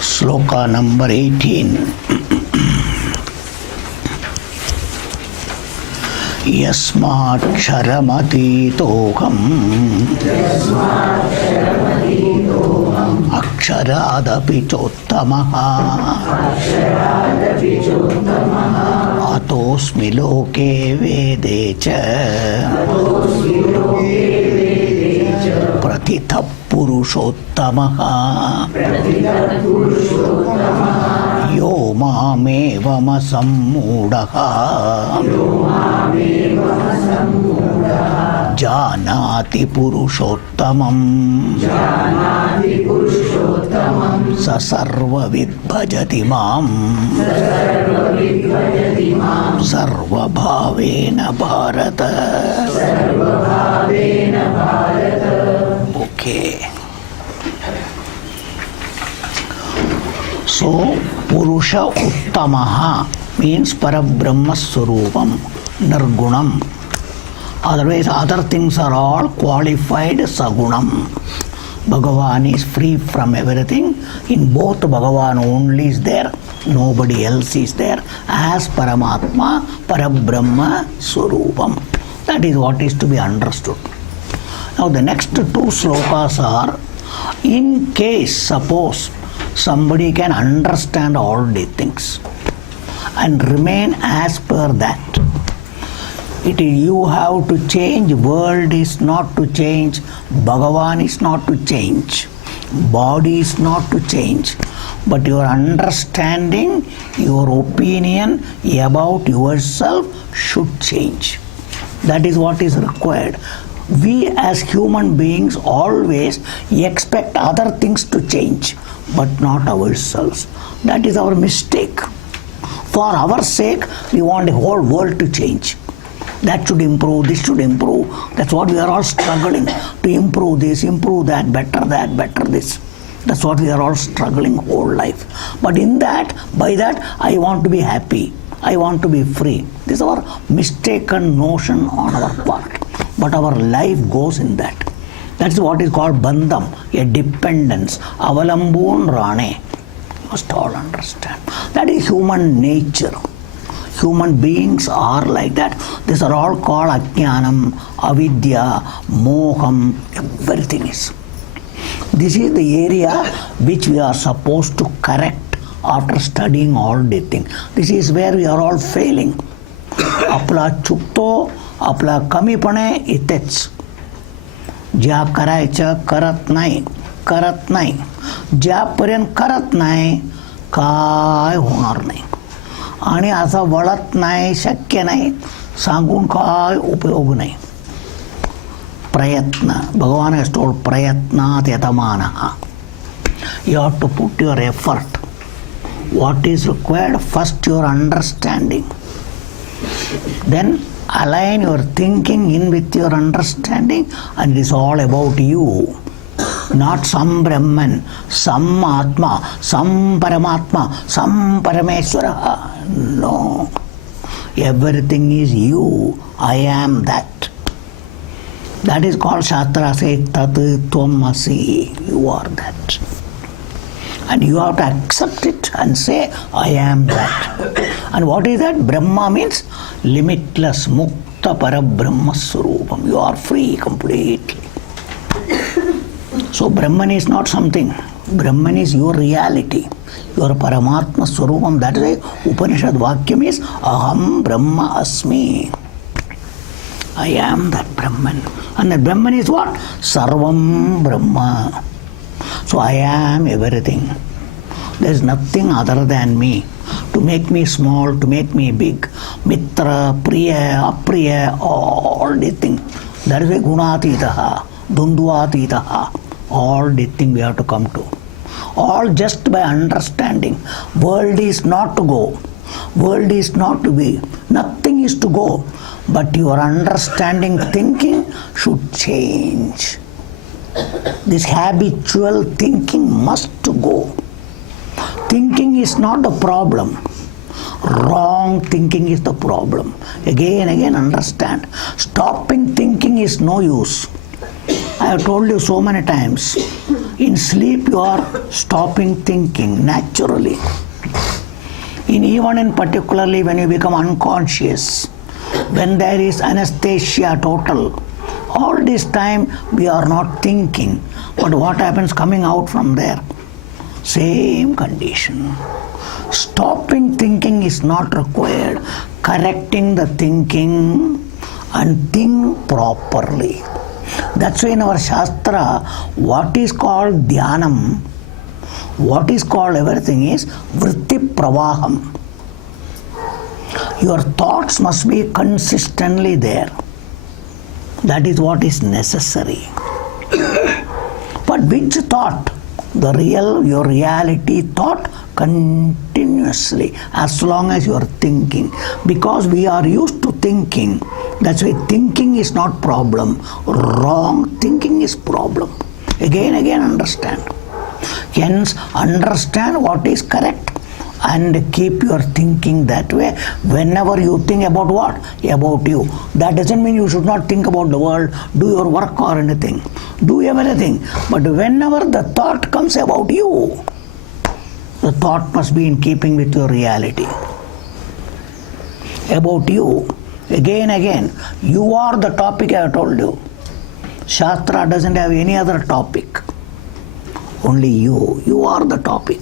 Sloka number 18. Yasmaksharamatiitoham aksharaadapi chottamaha atosmi loke vede cha pratitha purushottamah yo mameva sammudaha janati purushottamam sa sarvavid bhajati mam sarvabhavena bharata. Okay. So, Purusha Uttamaha means Parabrahma Swarupam, Nirgunam. Otherwise, other things are all qualified Sagunam. Bhagavan is free from everything. In both, Bhagavan only is there. Nobody else is there. As Paramatma, Parabrahma Swarupam. That is what is to be understood. Now, the next two slokas are, in case, suppose, somebody can understand all these things and remain as per that. It is you have to change, world is not to change, Bhagavan is not to change, body is not to change, but your understanding, your opinion about yourself should change. That is what is required. We as human beings always expect other things to change, but not ourselves. That is our mistake. For our sake, we want the whole world to change. That should improve, this should improve. That's what we are all struggling to improve this, improve that, better this. That's what we are all struggling whole life. But in that, by that, I want to be happy. I want to be free. This is our mistaken notion on our part. But our life goes in that. That's what is called bandham, a dependence. Avalambun rane. You must all understand. That is human nature. Human beings are like that. These are all called ajnanam, avidya, moham, everything is. This is the area which we are supposed to correct after studying all the things. This is where we are all failing. Apla chukto, apla kamipane itets. ज्या करायचं करत नाही ज्यापर्यंत करत नाही काय होणार नाही आणि असं वळत नाही शक्य नाही सांगून काय उपयोग नाही प्रयत्न भगवान has told प्रयत्नात यतमानः. You have to put your effort. What is required? First your understanding, then align your thinking in with your understanding, and it is all about you, not some Brahman, some Atma, some Paramatma, some Parameshwara. No, everything is you. I am that. That is called Shastra says Tat Tvam Asi. You are that. And you have to accept it and say, I am that. And what is that? Brahma means limitless, mukta parabrahma swarupam. You are free completely. So Brahman is not something. Brahman is your reality. Your Paramatma Swarupam. That is why Upanishad Vakyam is Aham Brahma Asmi. I am that Brahman. And the Brahman is what? Sarvam Brahma. So I am everything. There is nothing other than me. To make me small, to make me big. Mitra, Priya, Apriya, all the things. That is why Gunatitaha, Dundvatitaha. All the things we have to come to. All just by understanding. World is not to go. World is not to be. Nothing is to go. But your understanding, thinking should change. This habitual thinking must go. Thinking is not the problem. Wrong thinking is the problem. Again, understand. Stopping thinking is no use. I have told you so many times. In sleep you are stopping thinking naturally. Even in particularly when you become unconscious, when there is anesthesia total, all this time we are not thinking. But what happens coming out from there? Same condition. Stopping thinking is not required. Correcting the thinking and think properly. That's why in our Shastra, what is called Dhyanam, what is called everything is Vritti Pravaham. Your thoughts must be consistently there. That is what is necessary. But which thought? Your reality thought continuously, as long as you are thinking. Because we are used to thinking, that's why thinking is not problem. Wrong thinking is problem. Again, understand. Hence, understand what is correct and keep your thinking that way. Whenever you think about what? About you. That doesn't mean you should not think about the world, do your work or anything. Do everything. But whenever the thought comes about you, the thought must be in keeping with your reality. About you. Again, you are the topic I have told you. Shastra doesn't have any other topic. Only you. You are the topic.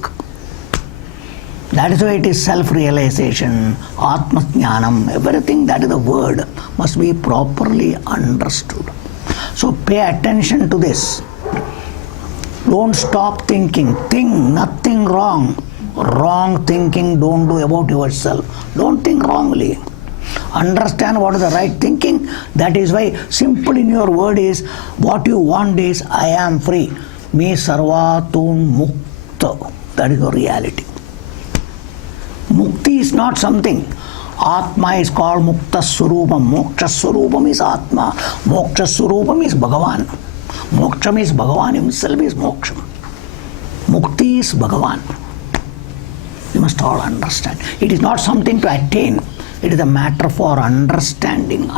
That is why it is self-realization, Atma-jnanam, everything that is the word must be properly understood. So pay attention to this. Don't stop thinking. Think nothing wrong. Wrong thinking don't do about yourself. Don't think wrongly. Understand what is the right thinking. That is why simple in your word is, what you want is, I am free. Me sarvatun mukta. That is your reality. Mukti is not something. Atma is called Mukta Swarupam. Moksha Swarupam is Atma. Moksha Swarupam is Bhagavan. Moksham is Bhagavan himself is Moksham. Mukti is Bhagavan. You must all understand. It is not something to attain. It is a matter for understanding.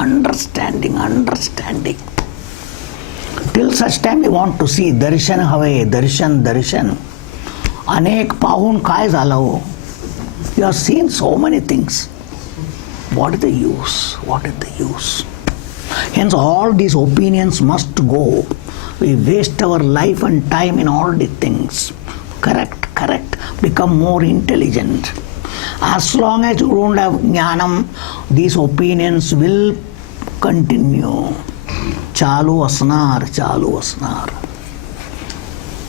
Till such time we want to see darshan have, darshan. Anek pahun काय झालं हो? You have seen so many things. What is the use? Hence all these opinions must go. We waste our life and time in all these things. Correct. Become more intelligent. As long as you don't have jnanam, these opinions will continue. Chalu asnar.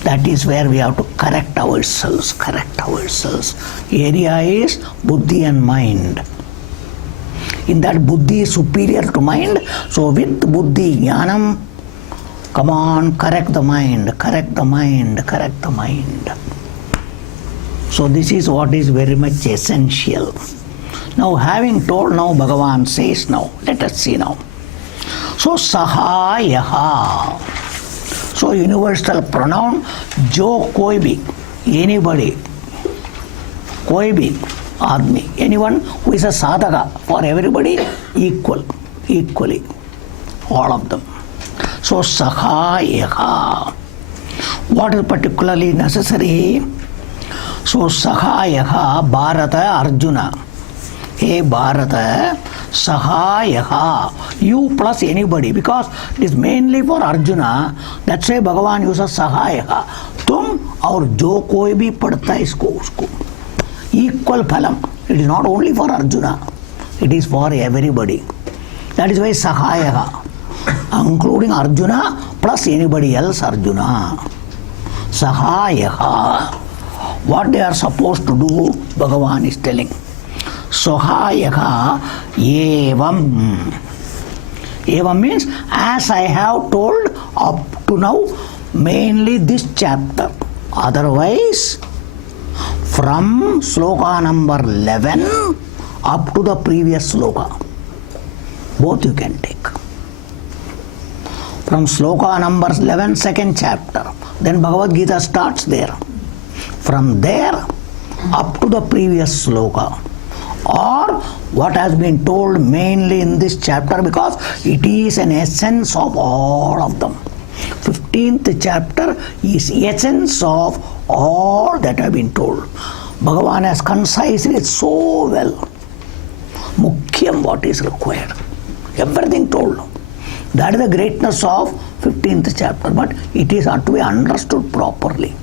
That is where we have to correct ourselves. Area is buddhi and mind. In that buddhi is superior to mind. So with buddhi, jnanam, come on, correct the mind. So this is what is very much essential. Now having told, now Bhagavan says now, let us see now. So sahayaha. So universal pronoun, jo koi bhi, anybody, koi bhi, admi, anyone who is a sadhaka, for everybody equally, all of them. So sahayaha. What is particularly necessary? So sahayaha Bharata Arjuna. Hey Bharata, sahayaha, you plus anybody, because it is mainly for Arjuna. That's why Bhagavan uses sahayaha. Tum aur jo koi bhi padta hai usko. Equal phalam. It is not only for Arjuna. It is for everybody. That is why sahayaha, including Arjuna plus anybody else Arjuna. Sahayaha. What they are supposed to do, Bhagavan is telling. Sahayaka evam. Evam means, as I have told up to now, mainly this chapter. Otherwise, from sloka number 11 up to the previous sloka, both you can take. From sloka number 11, second chapter. Then Bhagavad Gita starts there. From there up to the previous sloka. Or what has been told mainly in this chapter, because it is an essence of all of them. 15th chapter is essence of all that have been told. Bhagavan has concised it so well. Mukhyam, what is required. Everything told. That is the greatness of 15th chapter, but it is to be understood properly.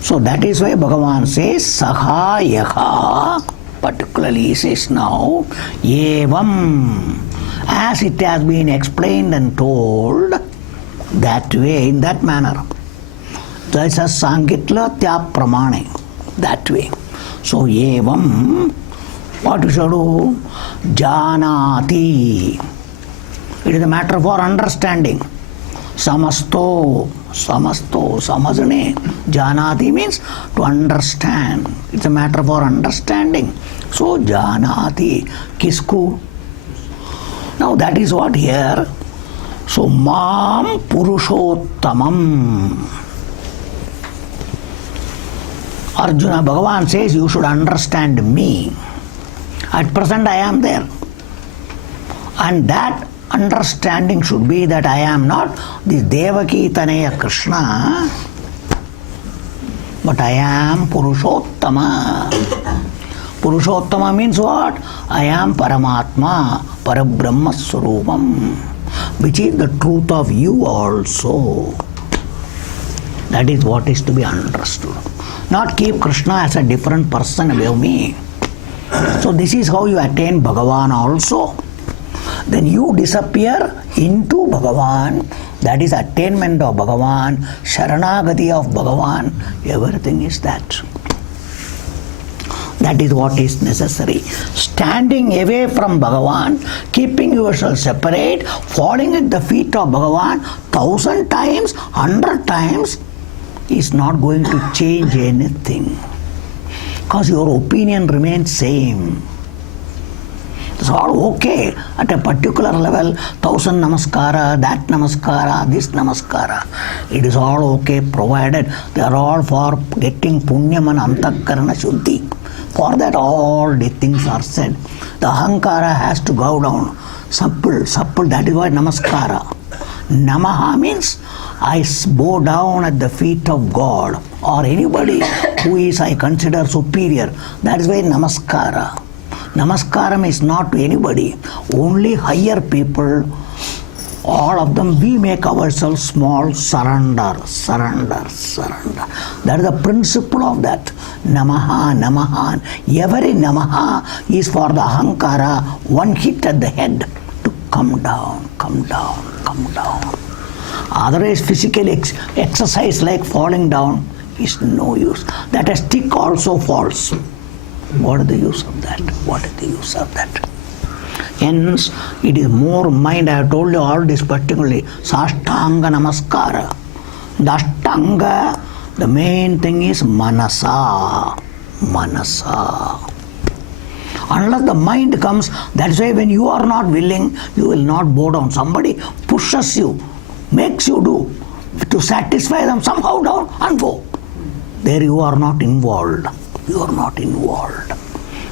So that is why Bhagavan says, Saha Yaha, particularly he says now, Evam, as it has been explained and told, that way, in that manner. That's a Sangitla Tya Pramane, that way. So Evam, what you should do? Janati. It is a matter for understanding. Samasto, samajne. Janati means to understand. It's a matter for understanding. So janati, kisku. Now that is what here. So mam purushottamam. Arjuna, Bhagavan says you should understand me. At present I am there. And that understanding should be that I am not this Devaki Tanaya Krishna, but I am Purushottama. Purushottama means what? I am Paramatma, Parabrahma Swarupam, which is the truth of you also. That is what is to be understood. Not keep Krishna as a different person above me. So this is how you attain Bhagavan also. Then you disappear into Bhagavan. That is attainment of Bhagavan, Sharanagati of Bhagavan. Everything is that. That is what is necessary. Standing away from Bhagavan, keeping yourself separate, falling at the feet of Bhagavan 1,000 times, 100 times is not going to change anything. Because your opinion remains same. It's all okay at a particular level, 1,000 namaskara, that namaskara, this namaskara. It is all okay provided they are all for getting punyam and antakarana shuddhi. For that all the things are said. The ahankara has to go down. Suppl, that is why namaskara. Namaha means I bow down at the feet of God or anybody who is I consider superior. That is why namaskara. Namaskaram is not to anybody, only higher people. All of them, we make ourselves small, surrender. That is the principle of that. Namaha, namaha. Every namaha is for the ahankara, one hit at the head to come down. Otherwise, physical exercise like falling down is no use. That a stick also falls. What is the use of that? Hence, it is more mind. I have told you all this particularly. Sashtanga namaskara. The Ashtanga, the main thing is manasa. Unless the mind comes, that's why when you are not willing, you will not bow down. Somebody pushes you, makes you do, to satisfy them, somehow down and go. There you are not involved.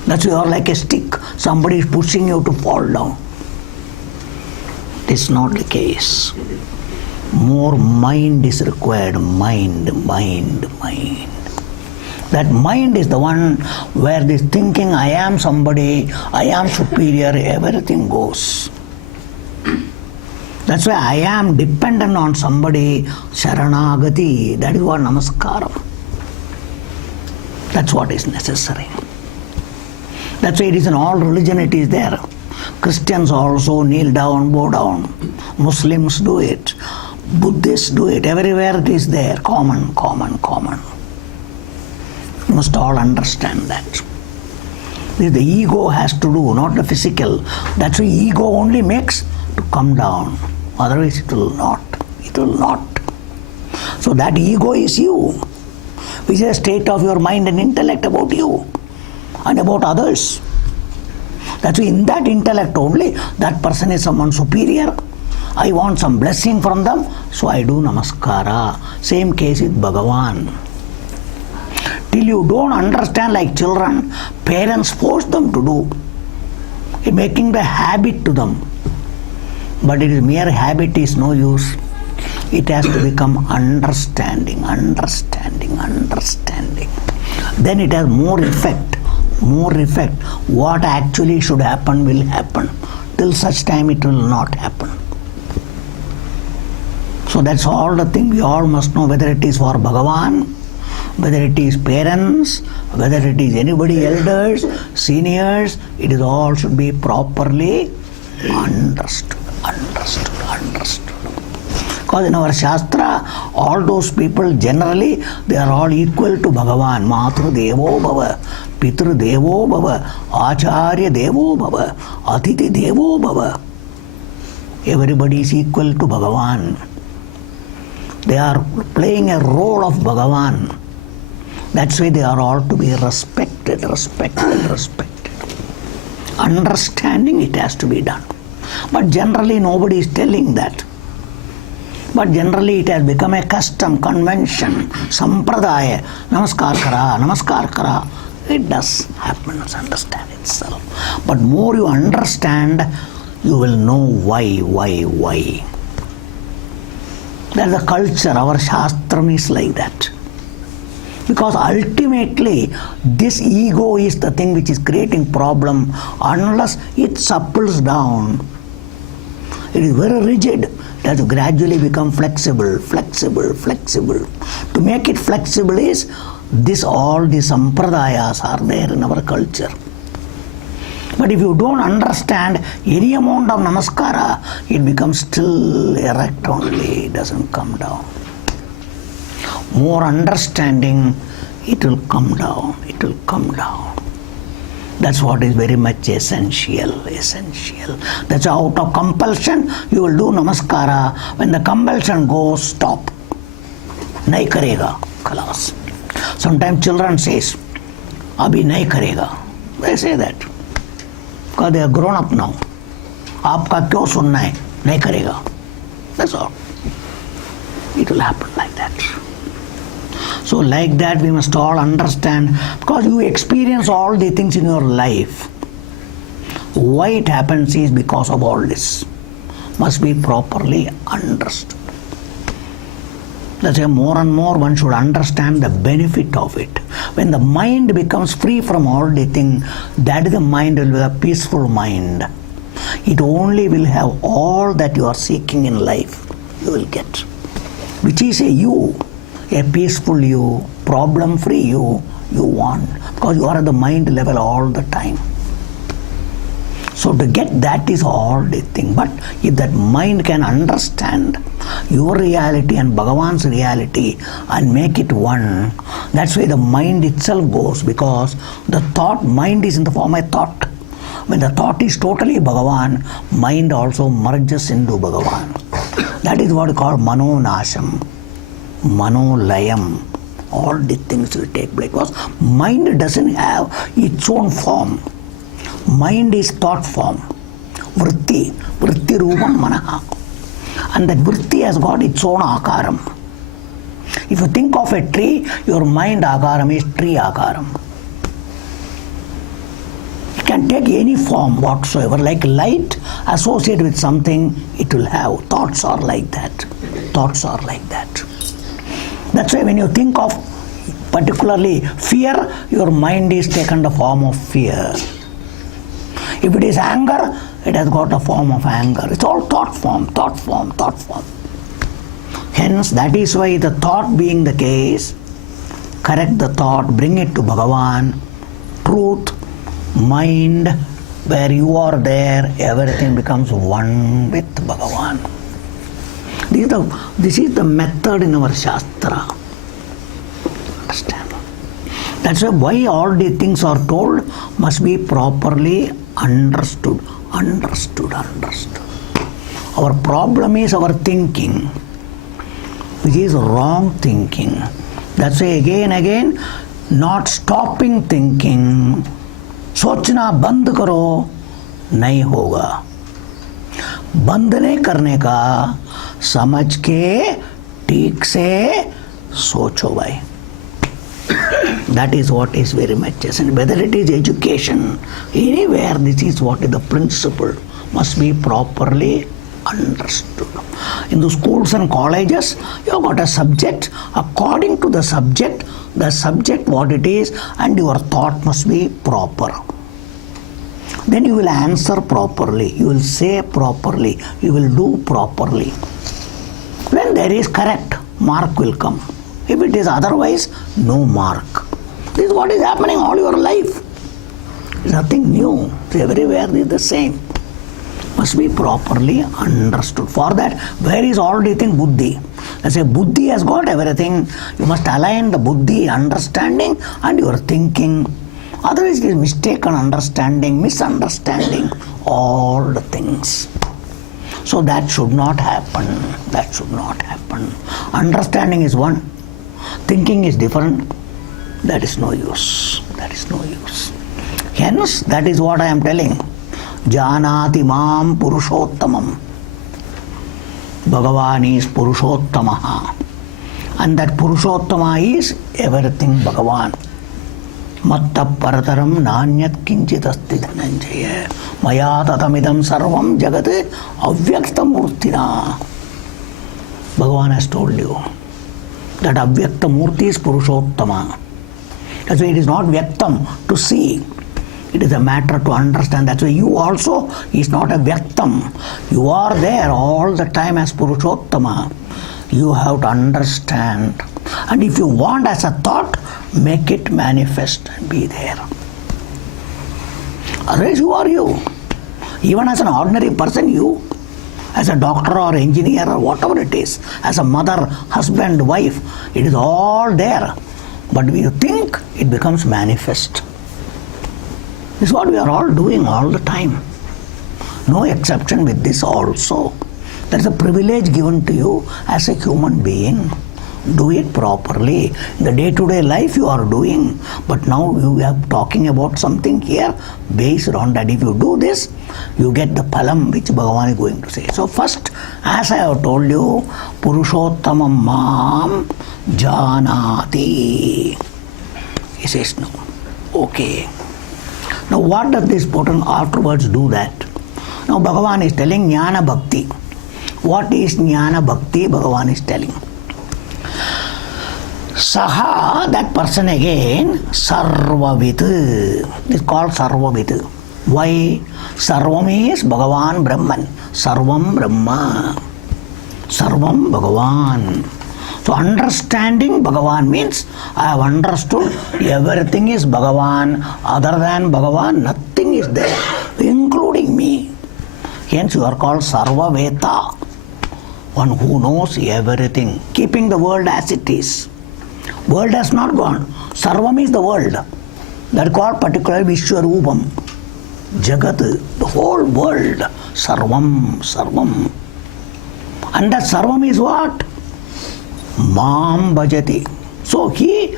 That's why you are like a stick. Somebody is pushing you to fall down. This is not the case. More mind is required. Mind. That mind is the one where this thinking, I am somebody, I am superior, everything goes. That's why I am dependent on somebody, Sharanagati. That is what namaskaram. That's what is necessary. That's why it is in all religion it is there. Christians also kneel down, bow down. Muslims do it. Buddhists do it. Everywhere it is there. Common. You must all understand that. The ego has to do, not the physical. That's why ego only makes to come down. Otherwise it will not. So that ego is you, which is a state of your mind and intellect about you and about others. That's why in that intellect only, that person is someone superior, I want some blessing from them, so I do namaskara. Same case with Bhagavan. Till you don't understand, like children, parents force them to do, making the habit to them. But it is mere habit is no use. It has to become understanding. Then it has more effect. What actually should happen will happen. Till such time it will not happen. So that's all the thing we all must know, whether it is for Bhagavan, whether it is parents, whether it is anybody, elders, seniors, it is all should be properly understood. Because in our Shastra, all those people generally, they are all equal to Bhagavan. Matru Devo Bhava, Pitru Devo Bhava, Acharya Devo Bhava, Atiti Devo Bhava. Everybody is equal to Bhagavan. They are playing a role of Bhagavan. That's why they are all to be respected. Understanding it has to be done. But generally nobody is telling that. But generally it has become a custom, convention, sampradaya. Namaskar kara. It does happen, understand itself. But more you understand, you will know why. That's the culture. Our Shastram is like that. Because ultimately, this ego is the thing which is creating problem. Unless it supples down, it is very rigid. It has to gradually become flexible. To make it flexible is this, all the sampradayas are there in our culture. But if you don't understand any amount of namaskara, it becomes still erect only, it doesn't come down. More understanding, it will come down. That's what is very much essential. That's why out of compulsion, you will do namaskara. When the compulsion goes, stop. Nahi karega, khalas. Sometimes children says, abhi nahi karega. They say that. Because they are grown up now. Aapka kyo sunna hai? Nahi karega. That's all. It will happen like that. So like that we must all understand, because you experience all the things in your life. Why it happens is because of all this. Must be properly understood. That's why more and more one should understand the benefit of it. When the mind becomes free from all the things, that is the mind will be a peaceful mind. It only will have all that you are seeking in life. You will get. Which is a peaceful you, problem-free you want. Because you are at the mind level all the time. So to get that is all the thing. But if that mind can understand your reality and Bhagavan's reality and make it one, that's why the mind itself goes, because the mind is in the form of thought. When the thought is totally Bhagavan, mind also merges into Bhagavan. That is what we call Manonasham, Manolayam. All the things will take place. Because mind doesn't have its own form. Mind is thought form. Vritti rupam manaha. And that vritti has got its own akaram. If you think of a tree, your mind akaram is tree akaram. It can take any form whatsoever. Like light associated with something, it will have. Thoughts are like that. That's why when you think of particularly fear, your mind is taken the form of fear. If it is anger, it has got a form of anger. It's all thought form. Hence, that is why the thought being the case, correct the thought, bring it to Bhagavan, truth, mind, where you are there, everything becomes one with Bhagavan. This is the method in our Shastra. Understand? That's why all the things are told must be properly understood. Our problem is our thinking, which is wrong thinking. That's why again, not stopping thinking. सोचना बंद करो, नहीं होगा. बंद नहीं करने का, समझ के ठीक से सोचो भाई. That is what is very much essential. Whether it is education, anywhere, this is what is the principle must be properly understood. In the schools and colleges, you have got a subject. According to the subject what it is, and your thought must be proper. Then you will answer properly, you will say properly, you will do properly. When there is correct, mark will come. If it is otherwise, no mark. This is what is happening all your life. Nothing new. Everywhere is the same. Must be properly understood. For that, where is already thing buddhi? Let's say buddhi has got everything. You must align the buddhi, understanding, and your thinking. Otherwise, it is mistaken understanding, misunderstanding, all the things. So that should not happen. That should not happen. Understanding is one. Thinking is different. That is no use. That is no use. Hence, that is what I am telling. Janati mam purushottamam. Bhagavan is purushottamaha. And that purushottama is everything Bhagavan. Matta parataram nanyat kinchit asti dhananjaya. Maya tatamidam sarvam jagat avyakta murtina. Bhagavan has told you that avyakta murti is purushottama. That's why it is not vyaktam to see. It is a matter to understand. That's why you also is not a vyaktam. You are there all the time as purushottama. You have to understand. And if you want as a thought, make it manifest and be there. Otherwise you are you. Even as an ordinary person, you, as a doctor or engineer or whatever it is, as a mother, husband, wife, it is all there. But when you think, it becomes manifest. This is what we are all doing all the time. No exception with this also. There is a privilege given to you as a human being. Do it properly. In the day-to-day life you are doing, but now you are talking about something here based on that. If you do this, you get the phalam which Bhagavan is going to say. So first, as I have told you, Purushottamam Mam Janati. He says no. Okay. Now what does this button afterwards do that? Now Bhagavan is telling Jnana Bhakti. What is Jnana Bhakti? Bhagavan is telling. Saha, that person again, Sarvavit, is called Sarvavit. Why? Sarvam is Bhagavan Brahman. Sarvam Brahma. Sarvam Bhagavan. So understanding Bhagavan means I have understood everything is Bhagavan. Other than Bhagavan, nothing is there, including me. Hence you are called Sarvaveta. One who knows everything, keeping the world as it is. World has not gone. Sarvam is the world. That is called particularly Vishwarupam. Jagat, the whole world. Sarvam, Sarvam. And that Sarvam is what? Mam Bhajati. So he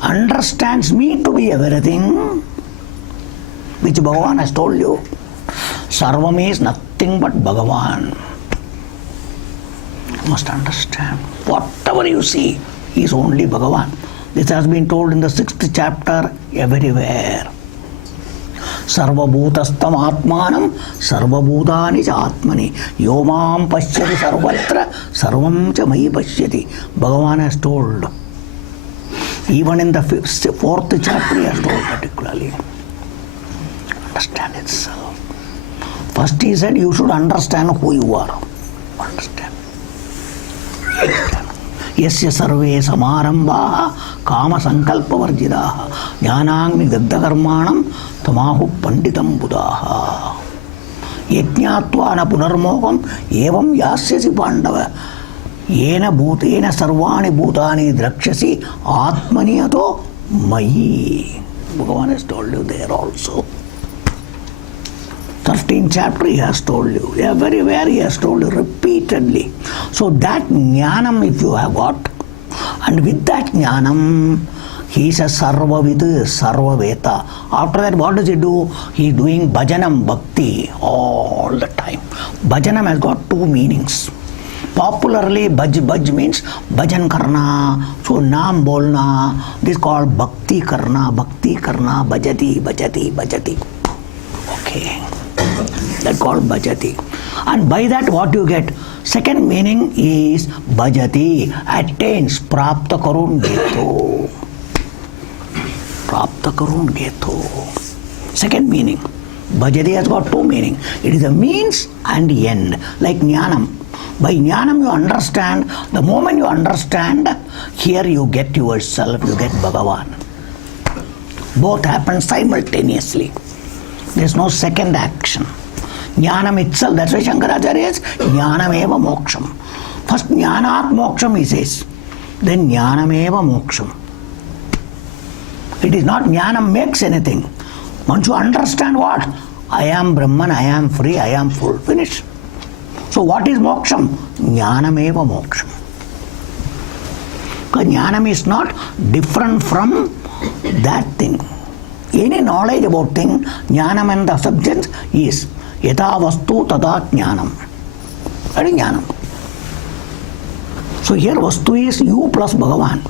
understands me to be everything, which Bhagavan has told you. Sarvam is nothing but Bhagavan. You must understand. Whatever you see is only Bhagavan. This has been told in the 6th chapter everywhere. Sarvabhutastam Atmanam Sarvabhutani cha Atmani Yomam Pashyati Sarvatra Sarvam cha Mai Pashyati. Bhagavan has told. Even in the 4th chapter he has told particularly. Understand itself. First he said you should understand who you are. Understand. Yasya sarve samarambha kama sankalpa varjidaha jnanagni daddhakarmanam tamahu panditam buddhaha yajñātvā na punarmokam evam yasyasi pandava yena bhutena sarvāni bhutani drakshasi atmani ato mayi. Bhagavan has told you there also. 13th chapter he has told you. Everywhere he has told you repeatedly. So that jnanam if you have got, and with that jnanam He is a Sarvavid, Sarvaveta. After that, what does he do? He is doing bhajanam, bhakti all the time. Bhajanam has got two meanings. Popularly, bhaj means bhajan karna, so naam bolna. This is called bhakti karna, bhajati, bhajati, bhajati. Okay, that's called bhajati. And by that, what you get? Second meaning is bhajati, attains, prapta karun geto. Prapta karun geto. Second meaning. Bhajati has got two meaning. It is a means and end, like jnanam. By jnanam you understand, the moment you understand, here you get yourself, you get Bhagavan. Both happen simultaneously. There is no second action. Jnanam itself, that's why Shankaracharya says, jnanam eva moksham. First jnanat moksham he says, then jnanam eva moksham. It is not jnanam makes anything. Once you understand what? I am Brahman, I am free, I am full. Finish. So what is moksham? Jnanam eva moksham. Because jnanam is not different from that thing. Any knowledge about thing, jnanam and the substance is yatha vastu tada jnanam. That is jnanam. So here vastu is you plus Bhagavan.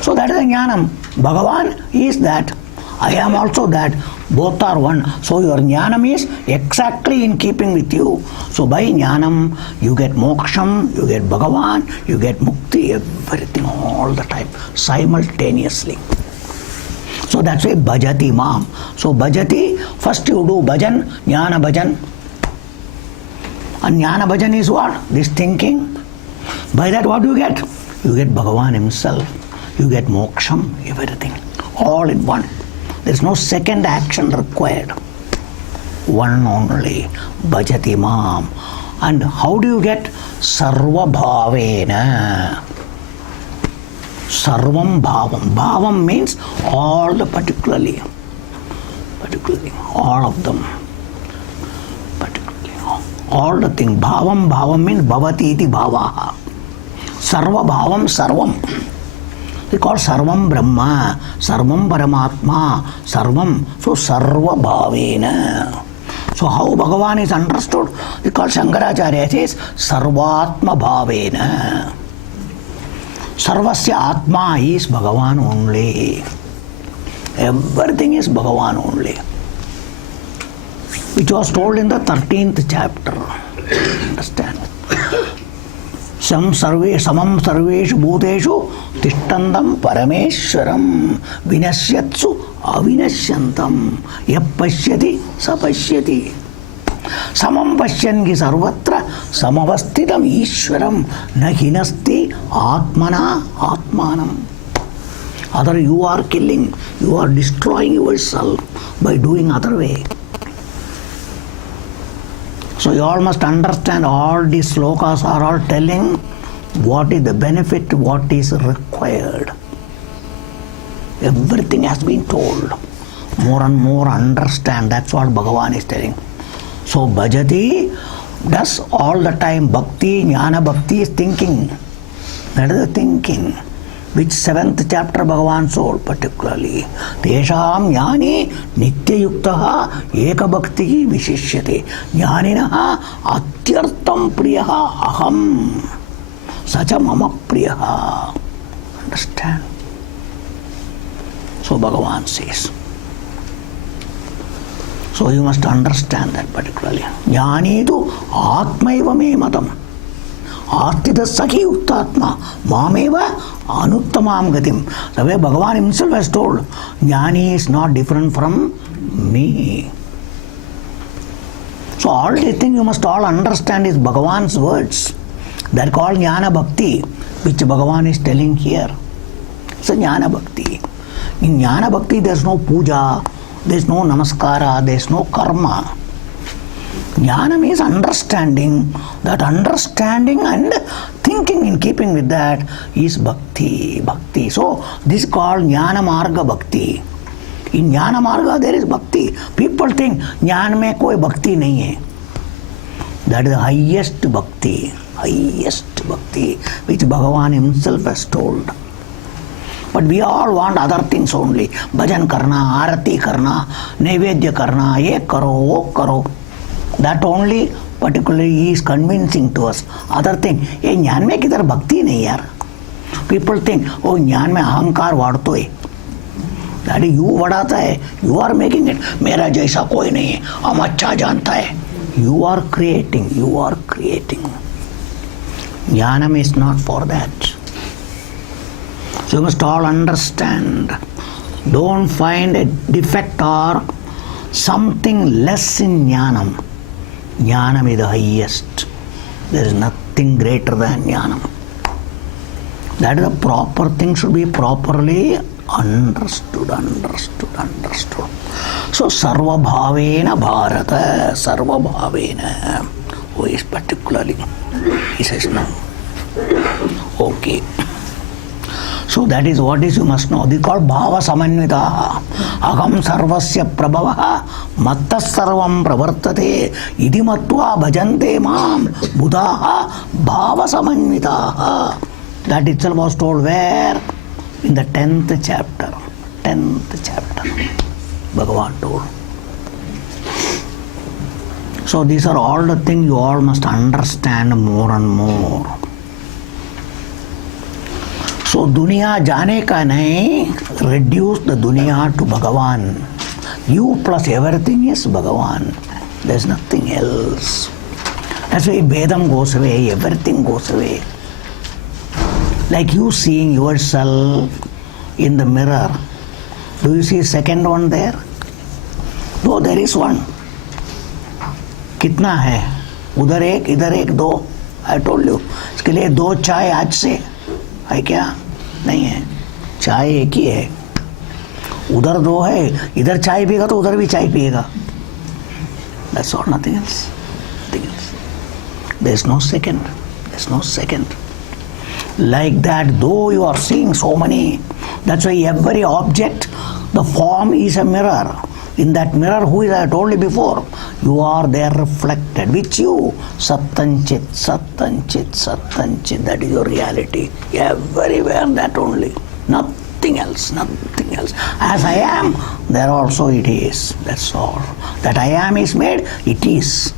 So that is a jnanam. Bhagavan is that. I am also that. Both are one. So your jnanam is exactly in keeping with you. So by jnanam you get moksham, you get Bhagavan, you get mukti, everything all the time, simultaneously. So that's why bhajati mam. So bhajati, first you do bhajan, jnana bhajan. And jnana bhajan is what? This thinking. By that what do you get? You get Bhagavan himself. You get moksham, everything. All in one. There is no second action required. One only. Bhajati mam. And how do you get? Sarva bhavena. Sarvam bhavam. Bhavam means all the particularly. All of them. Particularly. All the thing. Bhavam means bhavati iti bhavaha. Sarva bhavam sarvam. We call Sarvam Brahma, Sarvam Paramatma, Sarvam. So Sarva Bhavena. So how Bhagavan is understood? We call Shankaracharya says Sarvatma Bhavena. Sarvasya Atma is Bhagavan only. Everything is Bhagavan only. Which was told in the 13th chapter. Understand? Samam sarveshu bhuteshu tishtandam parameshwaram vinasyatsu avinashyantam yappashyati sapashyati samam pashyangi sarvatra samavasthitam ishwaram na hinasti atmana atmanam. Other you are killing, you are destroying yourself by doing other way. So you all must understand, all these slokas are all telling what is the benefit, what is required. Everything has been told. More and more understand. That's what Bhagavan is telling. So bhajati does all the time. Bhakti, jnana bhakti is thinking. That is the thinking. Which 7th chapter Bhagavan told particularly. Tesham jnani nityayuktaha eka bhakti vishishyate. Jnaninaha atyartam priyaha aham. Sacha mama priyaha. Understand? So Bhagavan says. So you must understand that particularly. Jnani tu atmaiva me matam. Artita sakhi uttatma mameva anuttamam gatim. The way Bhagavan himself has told, jnani is not different from me. So all these things you must all understand is Bhagavan's words. They are called jnana bhakti, which Bhagavan is telling here. It's a jnana bhakti. In jnana bhakti there is no puja, there is no namaskara, there is no karma. Jnanam is understanding. That understanding and thinking in keeping with that is bhakti. Bhakti. So this is called jnana marga bhakti. In jnana marga there is bhakti. People think jnana mein koi bhakti nahi hai. That is the highest bhakti. Highest bhakti which Bhagavan himself has told. But we all want other things only. Bhajan karna, arati karna, naivedya karna, ye karo, wo karo. That only particularly he is convincing to us. Other thing, ये ज्ञान में किधर भक्ति नहीं यार. People think, oh ज्ञान में अहंकार वाढ़तो है. That you बढ़ाता है. You are making it. मेरा जैसा कोई नहीं है. हम अच्छा जानता है. You are creating. You are creating. Jnanam is not for that. So you must all understand. Don't find a defect or something less in Jnanam. Jnanam is the highest. There is nothing greater than Jnanam. That is the proper thing, should be properly understood. So Sarva Bhavena Bharata, Sarva Bhavena. Who is particularly? He says no. Okay. So that is what is you must know. This is called Bhava Samanyvita. Aham Sarvasya Prabhavaha Mattas Sarvam Pravartate Idi Matva Bhajante Mam Buddhaha Bhava Samanyvita. That itself was told where? In the 10th chapter. 10th chapter. Bhagavan told. So these are all the things you all must understand more and more. So दुनिया जाने का नहीं, reduce the दुनिया to Bhagavan. You plus everything is Bhagavan. There is nothing else. That's why Vedam goes away, everything goes away. Like you seeing yourself in the mirror. Do you see second one there? No, there is one. कितना है? उधर एक, इधर एक, दो. I told you. इसके लिए दो चाय आज से है क्या? नहीं है. चाय एक ही है. उधर दो है. इधर चाय पिएगा तो उधर भी चाय पिएगा. That's all, nothing else. Nothing else. There's no second. There's no second. Like that, though you are seeing so many, that's why every object, the form is a mirror. In that mirror, who is, I told you before, you are there reflected. Which you? Sattanchit, Sattanchit, Sattanchit. That is your reality. Everywhere that only. Nothing else, nothing else. As I am, there also it is. That's all. That I am is made, it is.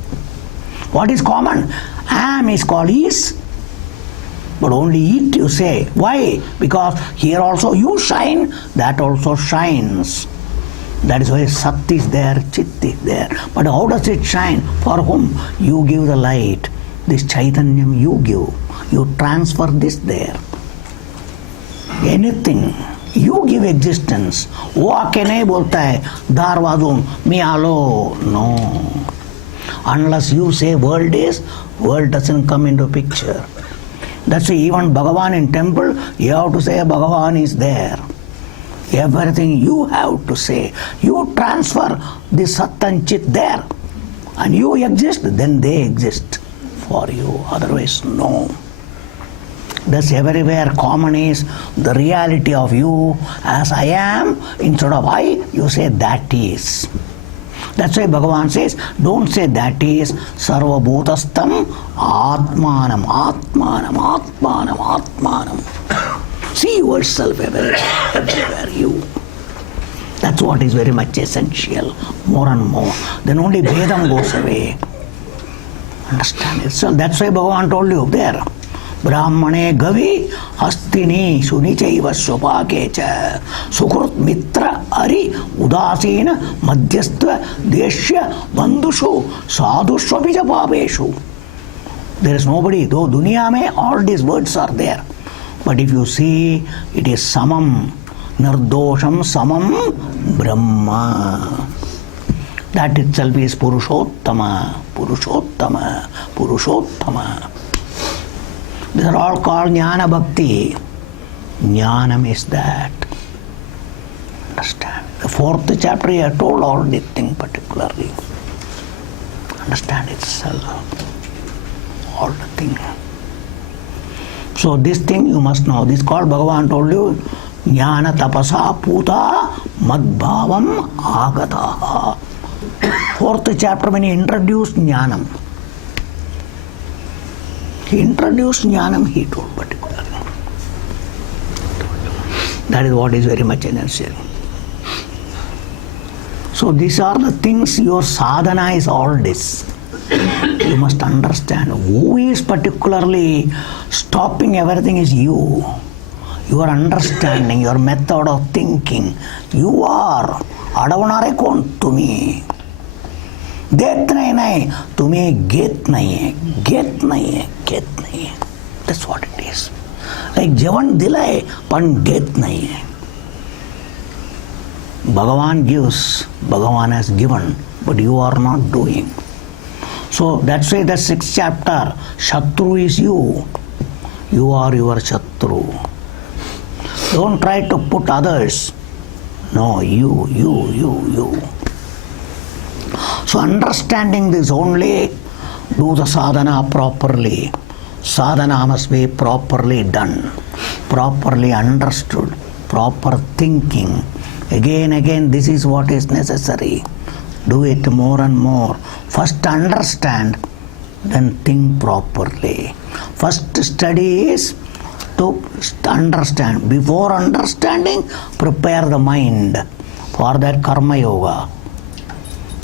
What is common? Am is called is. But only it you say. Why? Because here also you shine, that also shines. That is why Sat is there, Chit is there. But how does it shine? For whom? You give the light. This Chaitanyam you give. You transfer this there. Anything. You give existence. वो आके नहीं बोलता है दारवाज़ों मी आलो. No. Unless you say world is, world doesn't come into picture. That's why even Bhagavan in temple, you have to say Bhagavan is there. Everything you have to say. You transfer the Sat and Chit there. And you exist, then they exist for you. Otherwise, no. Thus everywhere common is the reality of you. As I am, instead of I, you say that is. That's why Bhagavan says, don't say that is. Sarva bhutastam atmanam, atmanam, atmanam, atmanam. See yourself everywhere you. That's what is very much essential, more and more. Then only Vedam goes away. Understand it? So that's why Bhagavan told you there. Brahmane gavi hastini sunichaiva swapakecha sukrut mitra ari udasina madhyastha deshya bandhushu sadhushvabija papeshu. There is nobody, though dunya mein all these words are there. But if you see, it is samam, nirdosham samam brahma. That itself is Purushottama, Purushottama, Purushottama. These are all called Jnana Bhakti. Jnanam is that. Understand? The 4th chapter he has told all these things particularly. Understand itself. All the things. So this thing you must know. This is called, Bhagavan told you, Jnana tapasa puta madbhavam agataha. 4th chapter when he introduced Jnanam. He introduced Jnanam, he told particularly. That is what is very much essential. So these are the things, your sadhana is all this. You must understand who is particularly stopping everything is you. Your understanding, your method of thinking. You are. अडवणारे कोण? तुम्ही. देत नाही, तुम्ही घेत नाहीये, घेत नाहीये, घेत नाहीये. That's what it is. Like जेवण दिलंय पण घेत नाहीये. Bhagavan gives, Bhagavan has given, but you are not doing. So that's why the 6th chapter, Shatru is you. You are your Shatru. Don't try to put others. No, you. So understanding this only, do the sadhana properly. Sadhana must be properly done, properly understood, proper thinking. Again, this is what is necessary. Do it more and more. First understand, then think properly. First study is to understand. Before understanding, prepare the mind for that karma yoga.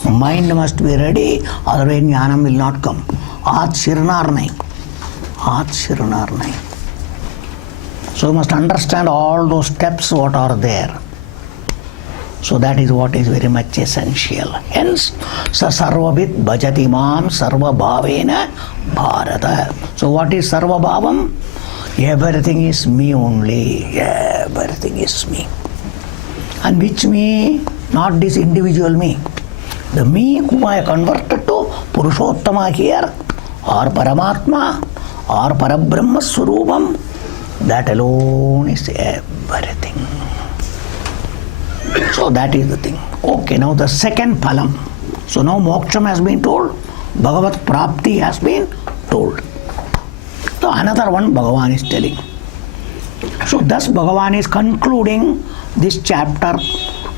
Mind must be ready, otherwise jnanam will not come. Aat shirnar nahi. So you must understand all those steps what are there. So that is what is very much essential. Hence, sa sarvabhit bhajati mam sarva bhavena bharata. So what is sarva bhavam? Everything is me only. Everything is me. And which me? Not this individual me. The me whom I converted to Purushottama here, or Paramatma, or Parabrahma Swarupam, that alone is everything. So that is the thing. Okay, now the second phalam. So now moksham has been told, Bhagavat Prapti has been told. So another one Bhagavan is telling. So thus Bhagavan is concluding this chapter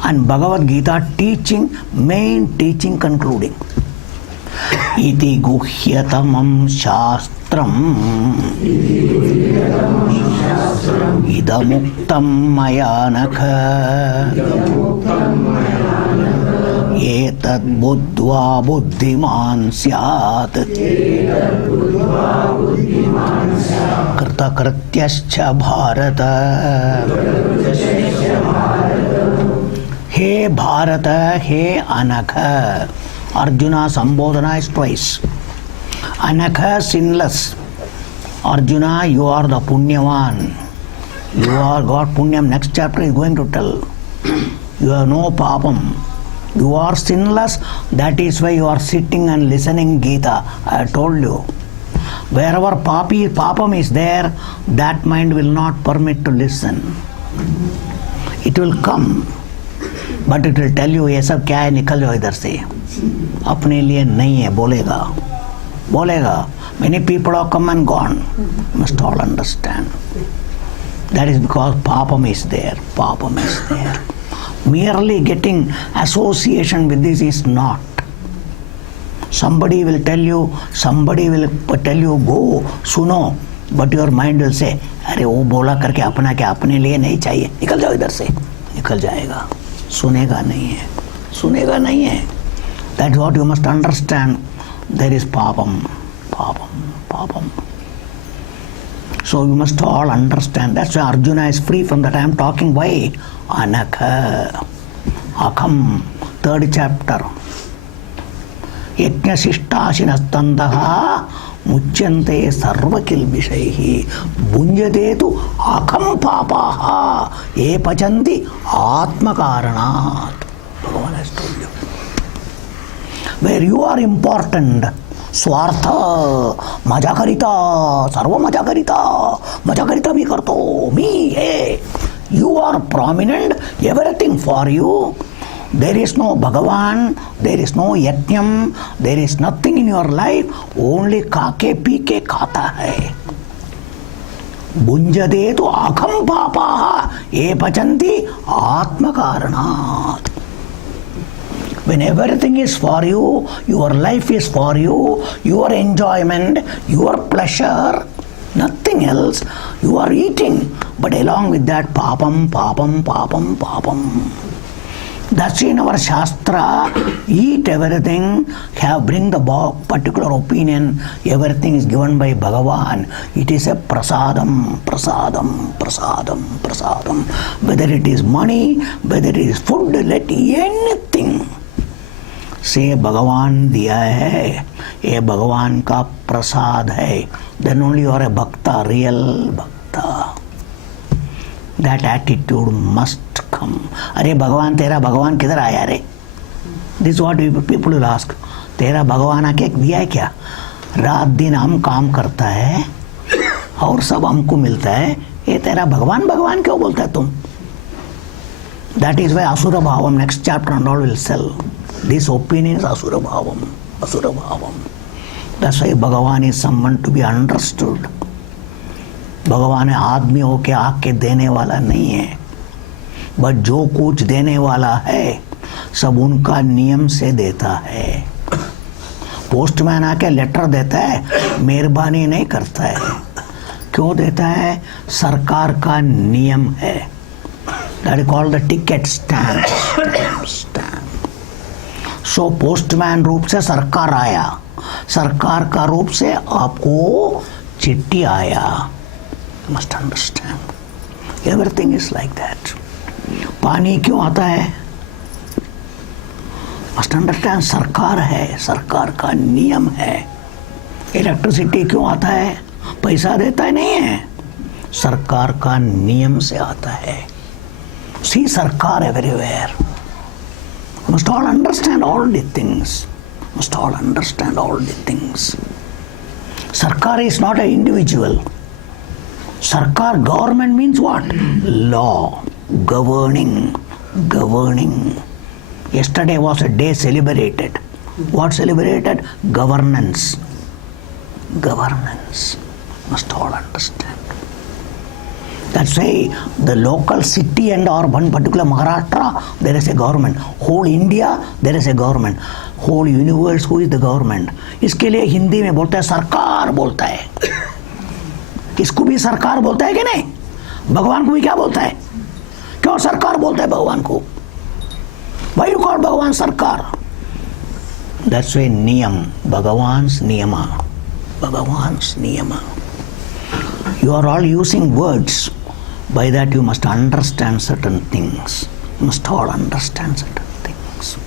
and Bhagavad Gita teaching, main teaching concluding. Iti guhyatamam shastram idamuktam mayanakha etad buddhva buddhiman syat कृतकृत्यश्च Bharat. Hey Bharat, hey अनघ. Arjuna Sambodhana is twice. Anakha, sinless. Arjuna, you are the Punyavan. You are got Punyam. Next chapter is going to tell. You have no papam. You are sinless. That is why you are sitting and listening Gita. I have told you. Wherever papam is there, that mind will not permit to listen. It will come, but it will tell you, ये सब क्या है, निकल जाओ इधर से. अपने लिए नहीं है, बोलेगा. Many people have come and gone. You must all understand. That is because papam is there. Merely getting association with this is not. Somebody will tell you, go, सुनो, but your mind will say, अरे वो बोला करके अपना क्या अपने लिए नहीं चाहिए, निकल जाओ इधर से. निकल जाएगा, सुनेगा नहीं है. That's what you must understand. There is papam. So you must all understand. That's why Arjuna is free from that. I am talking why? Anakha. Akham. 3rd chapter. Yajñasishtasinastandha muchyante sarvakilbishaihi bunjadetu akham papaha ye pachanti atmakaranat. Bhagavan has told you. Where you are important, स्वार्थ मजा करिता, सर्व मजा करिता भी करतो, मी है. You are prominent, everything for you. There is no Bhagavan, there is no yajnam, there is nothing in your life, only खाके P के खाता है. भुंजते तो आखम पापा ये पचंती आत्मकारणात्. When everything is for you, your life is for you, your enjoyment, your pleasure, nothing nothing else. You are eating, but along with that, papam, papam, papam, papam. That's in our Shastra. Eat everything, bring the particular opinion. Everything is given by Bhagavan. It is a prasadam, prasadam, prasadam, prasadam. Whether it is money, whether it is food, let anything. Say Bhagavan diya hai, ye Bhagavan ka prasad hai. Then only you are a bhakta, real bhakta. That attitude must come. अरे भगवान तेरा भगवान किधर आया रे? This is what people will ask. तेरा भगवान आके दिया है क्या? रात दिन हम काम करता है और सब हमको मिलता है. ये तेरा भगवान भगवान क्यों बोलता है तुम? That is why asura bhavam, next chapter and all will sell. This opinion is asura bhavam, asura bhavam. That's why Bhagavan is someone to be understood. भगवान आदमी होके आके देने वाला नहीं है, बट जो कुछ देने वाला है सब उनका नियम से देता है. पोस्टमैन आके लेटर देता है, मेहरबानी नहीं करता है. क्यों देता है? सरकार का नियम है. That is called the ticket stamp. So postman रूप से सरकार आया, सरकार का रूप से आपको चिट्ठी आया. Must understand. Everything is like that. पानी क्यों आता है? Must understand. सरकार है, सरकार का नियम है. इलेक्ट्रिसिटी क्यों आता है? पैसा देता है नहीं है, सरकार का नियम से आता है. See सरकार everywhere. Must all understand all the things. Must all understand all the things. Sarkar is not an individual. Sarkar, government means what? Law, governing, governing. Yesterday was a day celebrated. What celebrated? Governance. Governance. Must all understand. That's why the local city and or one particular Maharashtra, there is a government. Whole India, there is a government. Whole universe, who is the government? इसके लिए हिंदी में बोलता है सरकार बोलता है. इसको भी सरकार बोलता है कि नहीं? भगवान को भी क्या बोलता है? क्यों सरकार बोलता है भगवान को? Why you call भगवान सरकार? That's why नियम, भगवान्स नियमा, भगवान्स नियमा. You are all using words. By that you must understand certain things. You must all understand certain things.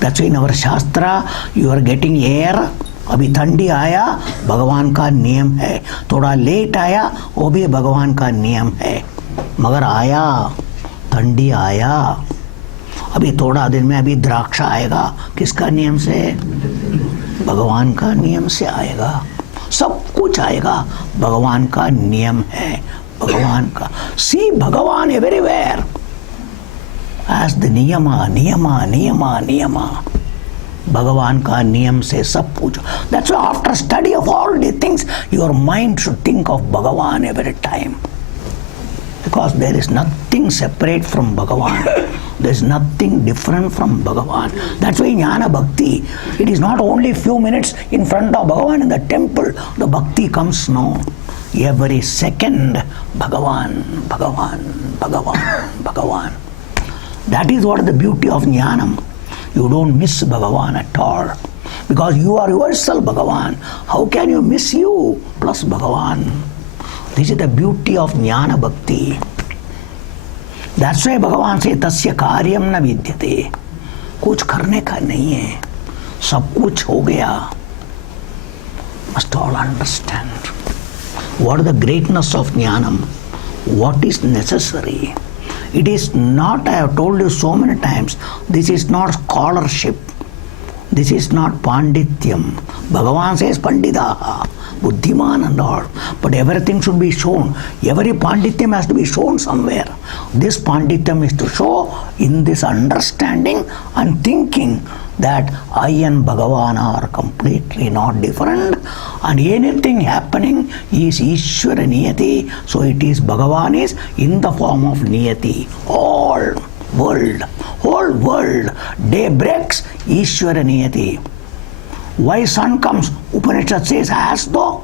That's why in our Shastra you are getting air. अभी ठंडी आया, भगवान का नियम है. थोड़ा लेट आया, वो भी भगवान का नियम है. मगर आया, ठंडी आया. अभी थोड़ा दिन में अभी द्राक्षा आएगा, किसका नियम से? भगवान का नियम से आएगा. सब कुछ आएगा, भगवान का नियम है. भगवान का. सी भगवान एवरीवेयर एज द नियमा नियमा नियमा नियमा. भगवान का नियम से सब पूछो. That's why after study of all the things, your mind should think of Bhagavan every time. Because there is nothing separate from Bhagavan. There is nothing different from Bhagavan. That's why Jnana Bhakti, it is not only few minutes in front of Bhagavan in the temple. The Bhakti comes now. Every second, Bhagavan, Bhagavan, Bhagavan, Bhagavan. That is what the beauty of Jnanam. You don't miss Bhagavan at all. Because you are yourself Bhagavan. How can you miss you plus Bhagavan? This is the beauty of Jnana Bhakti. That's why Bhagavan says, Tasya karyam na vidyate. कुछ करने का नहीं है. सब कुछ हो गया. Must all understand. What is the greatness of Jnanam? What is necessary? It is not, I have told you so many times, this is not scholarship. This is not Pandityam. Bhagavan says Pandidaha, Buddhiman and all. But everything should be shown. Every Pandityam has to be shown somewhere. This Pandityam is to show in this understanding and thinking that I and Bhagavan are completely not different, and anything happening is Ishvara Niyati. So it is Bhagavan is in the form of Niyati. Whole world, day breaks, Ishvara Niyati. Why sun comes? Upanishad says as though.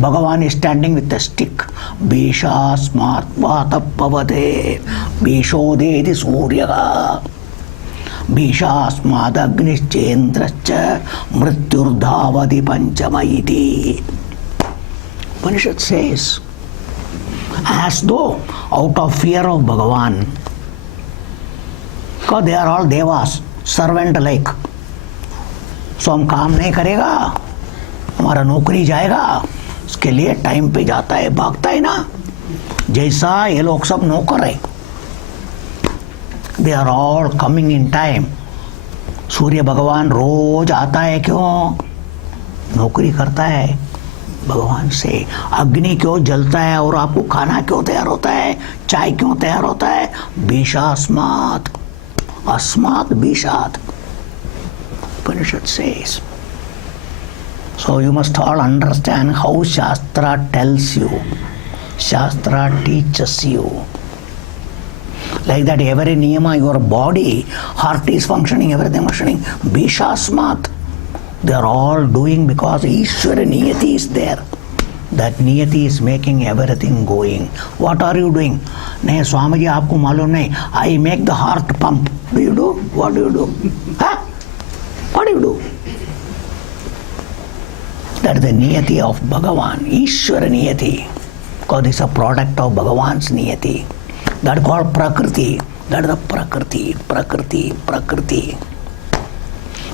Bhagavan is standing with a stick. Bisha smart vata pavate. Bishodeti suryaha. Bisha smad agnischendracha mrityurdhavadi panchamaiti. Upanishad says, as though out of fear of Bhagavan, because they are all devas, servant like. So हम काम नहीं करेगा, हमारा नौकरी जाएगा, उसके लिए time पे जाता है, भागता है ना, जैसा ये लोग सब नौकर है. They are all coming in time. सूर्य भगवान रोज आता है, क्यों? नौकरी करता है भगवान से. अग्नि क्यों जलता है और आपको खाना क्यों तैयार होता है, चाय क्यों तैयार होता है? बीशास्मात्, अस्मात् बीशात्, Upanishad says. So you must all understand how Shastra tells you, Shastra teaches you. Like that every niyama, your body, heart is functioning, everything functioning. Bishasmat. They are all doing because Ishvara niyati is there. That niyati is making everything going. What are you doing? नहीं स्वामी जी आपको मालूम नहीं. I make the heart pump. Do you do? What do you do? Huh? What do you do? That is the niyati of Bhagavan, Ishvara niyati. Because this is a product of Bhagavan's niyati. That is called Prakriti. That is the Prakriti, Prakriti, Prakriti.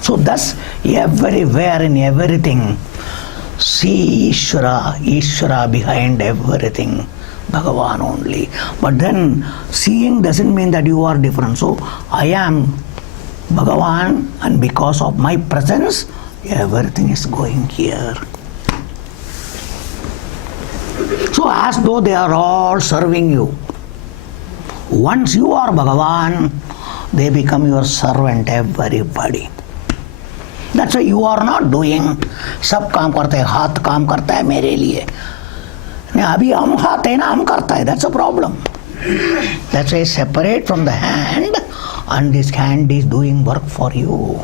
So thus, everywhere in everything, see Ishvara, Ishvara behind everything, Bhagavan only. But then, seeing doesn't mean that you are different. So, I am Bhagavan, and because of my presence, everything is going here. So, as though they are all serving you. Once you are Bhagavan, they become your servant, everybody. That's why you are not doing. सब काम करते हैं, हाथ काम करता है मेरे लिए. नहीं, अभी हम हाथ है ना, हम करता है. That's a problem. That's why separate from the hand, and this hand is doing work for you.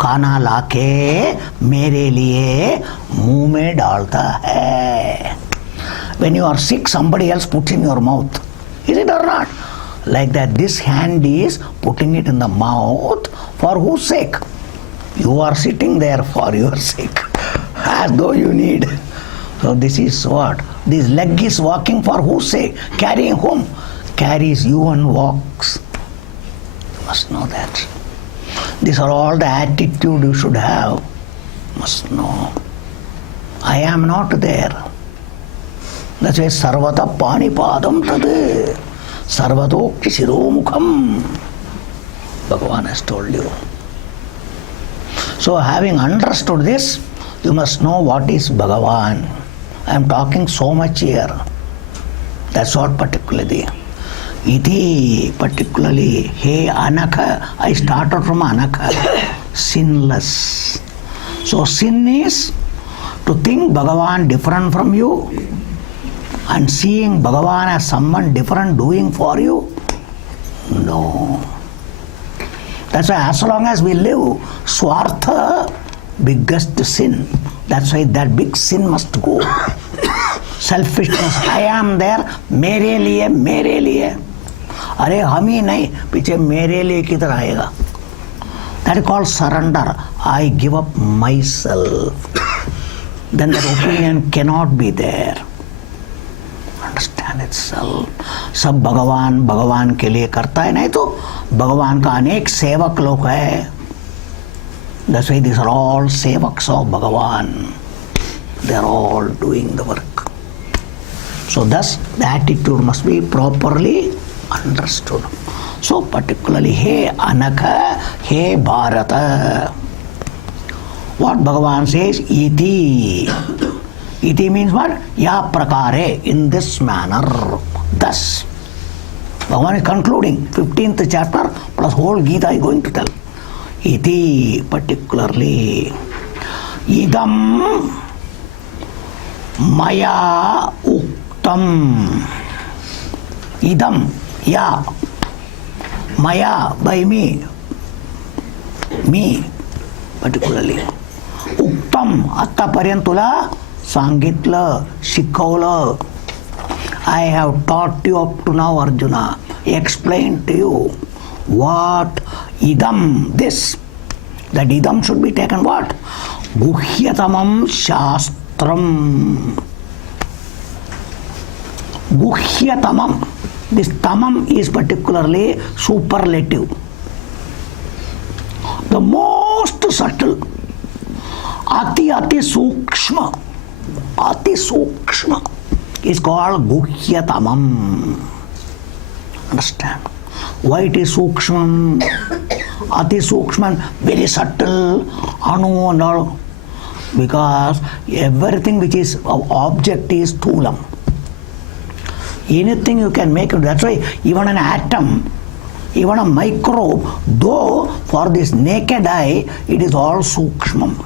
खाना लाके मेरे लिए मुंह में डालता है. When you are sick, somebody else puts in your mouth. Is it or not? Like that, this hand is putting it in the mouth for whose sake? You are sitting there for your sake, as though you need. So this is what? This leg is walking for whose sake? Carrying whom? Carries you and walks. You must know that. These are all the attitude you should have. Must know. I am not there. That's why Sarvata Panipadam Tade Sarvatokti Shiromukham. Bhagavan has told you. So having understood this, you must know what is Bhagavan. I am talking so much here. That's what particularly. Iti particularly, He Anakha, I started from Anakha, sinless. So sin is to think Bhagavan different from you and seeing Bhagavan as someone different doing for you. No. That's why as long as we live, Swartha, biggest sin. That's why that big sin must go. Selfishness, I am there, मेरे लिए, मेरे लिए. अरे हम ही नहीं, पीछे मेरे लिए किधर आएगा? That is called surrender. I give up myself. Then that opinion cannot be there. Understand itself. सब भगवान भगवान के लिए करता है, नहीं तो भगवान का अनेक सेवक लोग है. That's why these are all sevaks of Bhagavan. They are all doing the work. So thus the attitude must be properly understood. So particularly, He Anakha, He Bharata. What Bhagavan says, Iti. Iti means what? Ya prakare, in this manner. Thus. Bhagavan is concluding 15th chapter plus whole Gita is going to tell. Iti particularly. Idam maya uktam. Idam, ya. Maya, by me. Me, particularly. Uktam, atta paryantula सांगितलं, शिकवलं. I have taught you up to now, Arjuna. Explained to you what idam, this. That idam should be taken what? Guhyatamam Shastram. Guhyatamam. This tamam is particularly superlative. The most subtle. Ati sukshma. Ati sukshma is called Guhyatamam. Understand? Why it is sukshman? Ati sukshman, very subtle, anu and all. Because everything which is object is thulam. Anything you can make it. That's why even an atom, even a microbe, though for this naked eye, it is all sukshmam.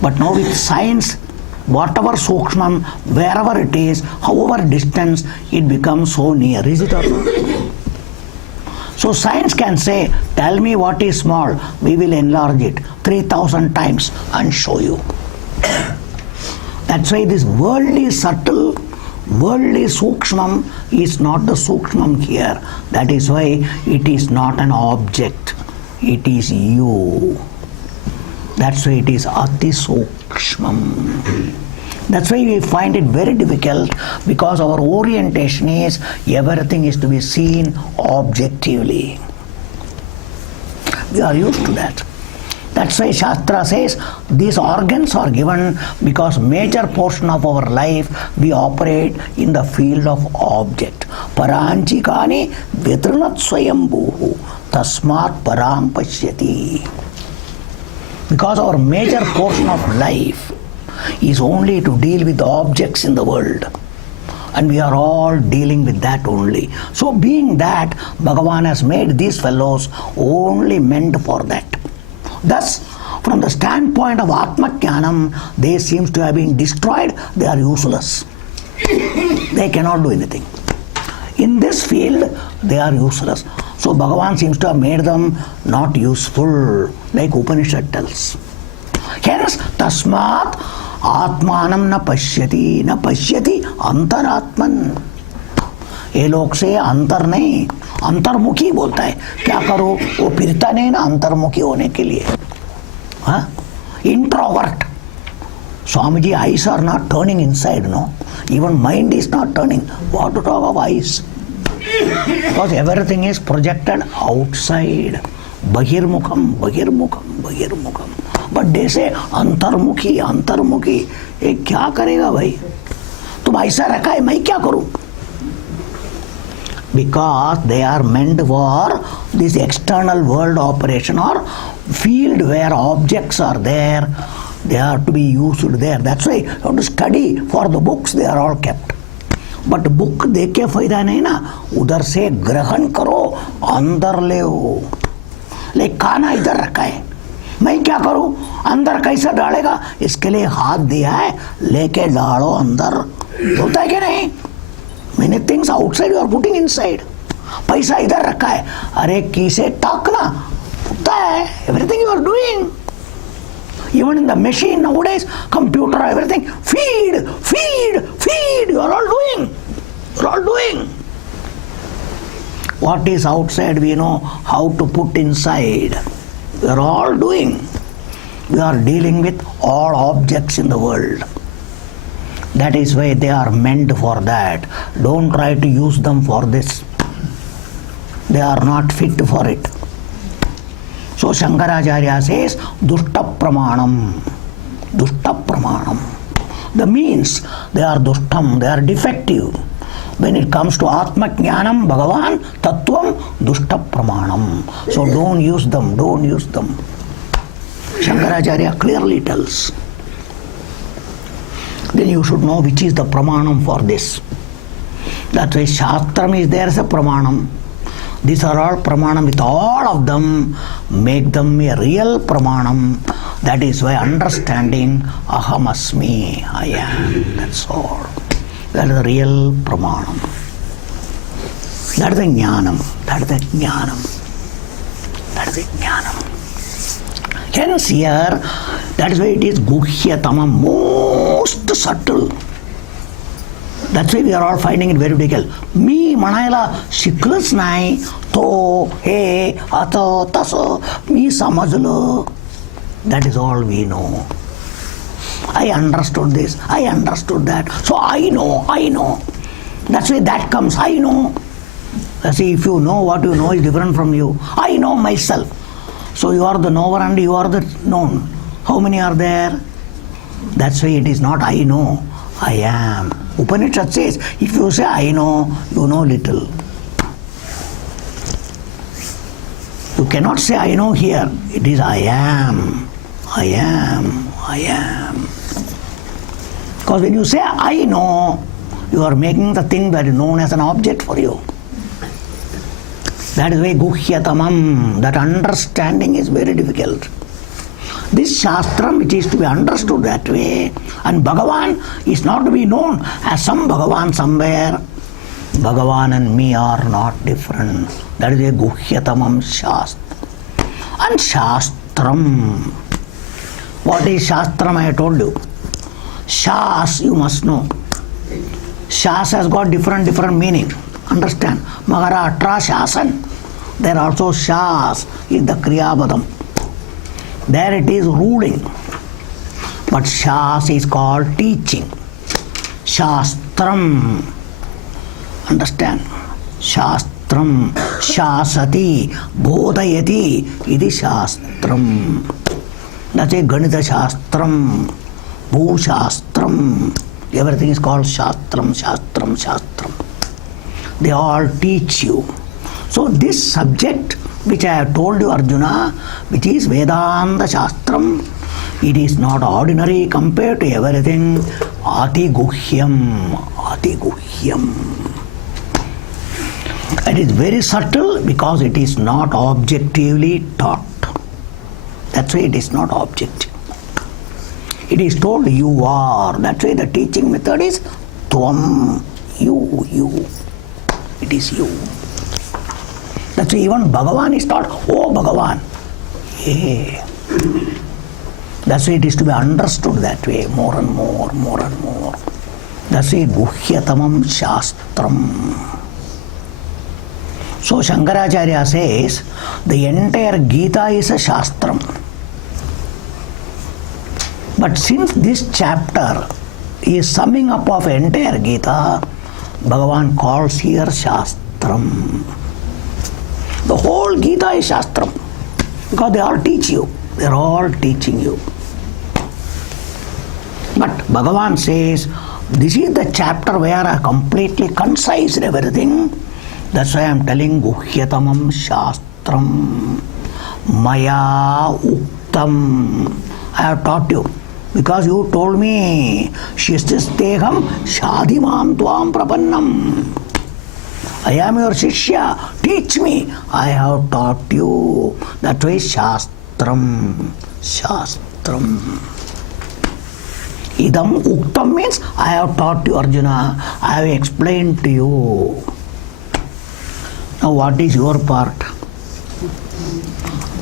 But now with science, whatever sukshmam, wherever it is, however distance, it becomes so near. Is it or not? So science can say, tell me what is small, we will enlarge it 3,000 times and show you. That's why this world is subtle, worldly sukshmam is not the sukshmam here. That is why it is not an object. It is you. That's why it is ati sukshmam. That's why we find it very difficult, because our orientation is everything is to be seen objectively. We are used to that. That's why Shastra says these organs are given because major portion of our life we operate in the field of object. Paranchikani vitrinat swayambhuhu tasmat param pashyati. Because our major portion of life is only to deal with the objects in the world. And we are all dealing with that only. So being that, Bhagavan has made these fellows only meant for that. Thus, from the standpoint of Atma Jnanam, they seem to have been destroyed, they are useless. They cannot do anything. In this field, they are useless. So Bhagavan seems to have made them not useful, like Upanishad tells. Hence, tasmat atmanam na pashyati antaratman. ये लोग से अंतर नहीं, अंतर्मुखी बोलता है. क्या करो? वो फिरता नहीं ना अंतर्मुखी होने के लिए. हाँ? Introvert. Swamiji, eyes are not turning inside, no? Even mind is not turning. What to talk of eyes? Because everything is projected outside. Bahirmukham, bahirmukham, bahirmukham. But they say अंतर्मुखी, अंतर्मुखी. ये क्या करेगा भाई? तुम ऐसा रखा है, मैं क्या करूं? Because they are meant for this external world operation or field where objects are there, they are to be used there. That's why you have to study for the books, they are all kept. But book देख के फायदा नहीं ना, उधर से ग्रहण करो, अंदर ले हो. ले खाना इधर रखा है, मैं क्या करूं? अंदर कैसा डालेगा? इसके लिए हाथ दिया है, लेके डालो अंदर. होता है कि नहीं? Many things outside you are putting inside. पैसा इधर रखा है, अरे कीसे टाकना होता है. Everything you are doing. Even in the machine nowadays, computer, everything, feed, feed, feed. You are all doing. You are all doing. What is outside, we know how to put inside. We are all doing. We are dealing with all objects in the world. That is why they are meant for that. Don't try to use them for this. They are not fit for it. So Shankaracharya says, Dushta Pramanam. Dushta Pramanam. The means, they are dushtam, they are defective. When it comes to Atma Jnanam, Bhagavan, Tattvam, Dushta Pramanam. So don't use them, don't use them. Shankaracharya clearly tells. Then you should know which is the pramanam for this. That's why Shastram is there as a pramanam. These are all pramanam. With all of them, make them a real pramanam. That is why understanding aham asmi, I am. That's all. That is the real pramanam. That is the jnanam. That is the jnanam. That is the jnanam. Hence here, that is why it is guhyatamam, most subtle. That's why we are all finding it very difficult. Me म्हणायला शिकलंच नाही, तो, हे, असं, तसं, मी समजलं. That is all we know. I understood this, I understood that. So I know. That's why that comes, I know. See, if you know, what you know is different from you. I know myself. So you are the knower and you are the known. How many are there? That's why it is not I know, I am. Upanishad says, if you say I know, you know little. You cannot say I know here. It is I am. Because when you say I know, you are making the thing that is known as an object for you. That is why guhyatamam, that understanding is very difficult. This Shastram, which is to be understood that way, and Bhagavan is not to be known as some Bhagavan somewhere. Bhagavan and me are not different. That is a guhyatamam Shastra. And Shastram. What is Shastram? I told you. Shas, you must know. Shas has got different meaning. Understand? Maharashtra Shasan. There also Shas is the Kriyabadam. There it is ruling. But Shas is called teaching. Shastram. Understand? Shastram. Shasati. Bodhayati. Iti Shastram. That's a Ganita Shastram. Bhushastram. Everything is called Shastram. They all teach you. So this subject which I have told you, Arjuna, which is Vedanta Shastram, it is not ordinary compared to everything. Ati Guhyam. It is very subtle because it is not objectively taught. That's why it is not objective. It is told you are. That's why the teaching method is Tvam. You. It is you. That's why even Bhagavan is taught, oh Bhagavan. Yeah. That's why it is to be understood that way, more and more. That's why Guhyatamam Shastram. So Shankaracharya says, the entire Gita is a Shastram. But since this chapter is summing up of entire Gita, Bhagavan calls here Shastram. The whole Gita is Shastram because they all teach you. They are all teaching you. But Bhagavan says, this is the chapter where I completely concised everything. That's why I am telling Guhyatamam Shastram. Maya Uktam. I have taught you. Because you told me, Shististeham Shadimam Tvam Prapannam. I am your Shishya. Teach me. I have taught you. That way Shastram. Idam Uktam means I have taught you, Arjuna. I have explained to you. Now what is your part?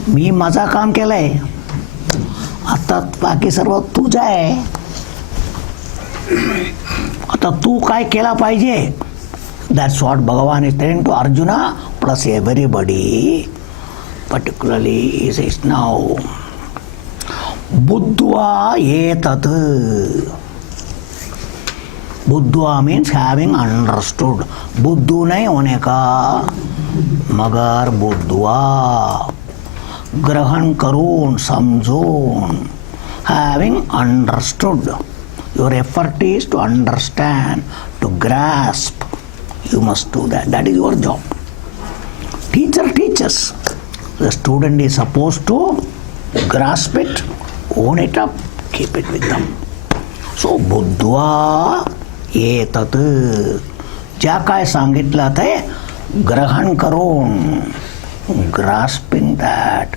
मी माझा काम केलंय. आता बाकी सर्व तुझं आहे. आता तू काय केला पाहिजे? That's what Bhagavan is telling to Arjuna plus everybody. Particularly he says now, Buddhva etat. Buddhva means having understood. Buddhu nahi hone ka, magar Buddhva. Grahan karun, samjhun. Having understood. Your effort is to understand, to grasp. You must do that. That is your job. Teacher teaches. The student is supposed to grasp it, own it up, keep it with them. So, Buddhva etat. ज्या काय सांगितलं ते ग्रहण करून, grasping that.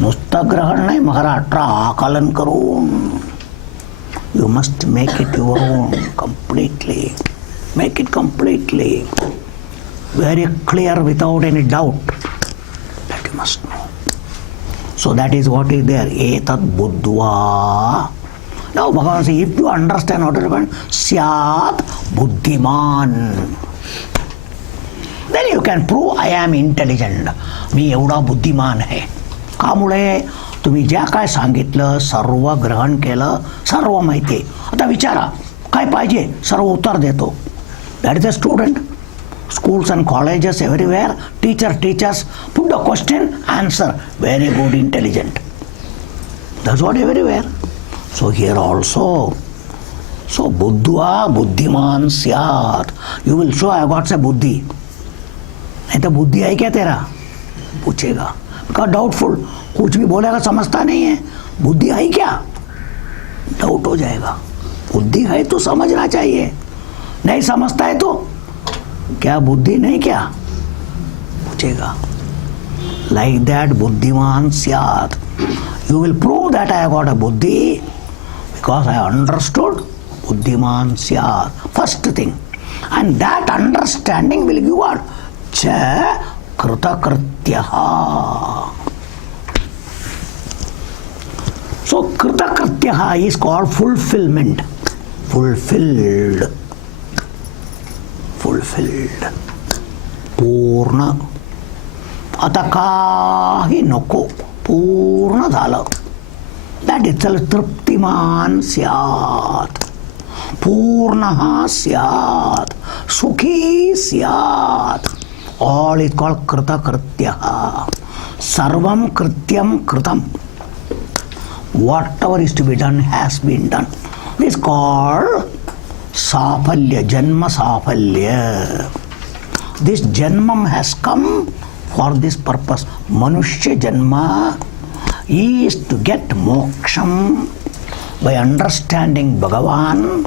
नुसतं ग्रहण नाही, महाराष्ट्र आकलन करून. You must make it your own completely. Make it completely. Very clear without any doubt. That you must know. So that is what is there. Etat buddhva. Now Bhagavan says, if you understand what is happened, syat buddhiman. Then you can prove I am intelligent. मी एवढा बुद्धिमान आहे. कामुळे तुम्ही ज्या काय सांगितलं सर्व ग्रहण केलं, सर्व माहिती आहे. आता विचारा काय पाहिजे, सर्व उत्तर देतो. That is a student. Schools and colleges everywhere, teachers put the question, answer, very good, intelligent. That's what everywhere. So here also, so buddhva buddhiman syat. You will show I got say buddhi. नहीं तो बुद्धि है क्या तेरा, पूछेगा. Because doubtful, कुछ भी बोलेगा समझता नहीं है, बुद्धि है क्या, डाउट हो जाएगा. बुद्धि है तो समझना चाहिए, नहीं समझता है तो क्या बुद्धि नहीं क्या, पूछेगा. Like that buddhiman syat. You will prove that I got a buddhi because I understood. Buddhiman syat. First thing. And that understanding will give what? Cha kritakrityaha. So kritakrityaha is called fulfillment. Fulfilled. पूर्ण. आता काही नको, पूर्ण झालं. That itself तृप्तिमान स्यात्, पूर्णः स्यात्, सुखी स्यात्. All is called कृतकृत्यः. सर्वं कृत्यं कृतं. Whatever is to be done has been done. This is called Safalya, Janma Safalya. This Janmam has come for this purpose. Manushya Janma is to get moksham by understanding Bhagavan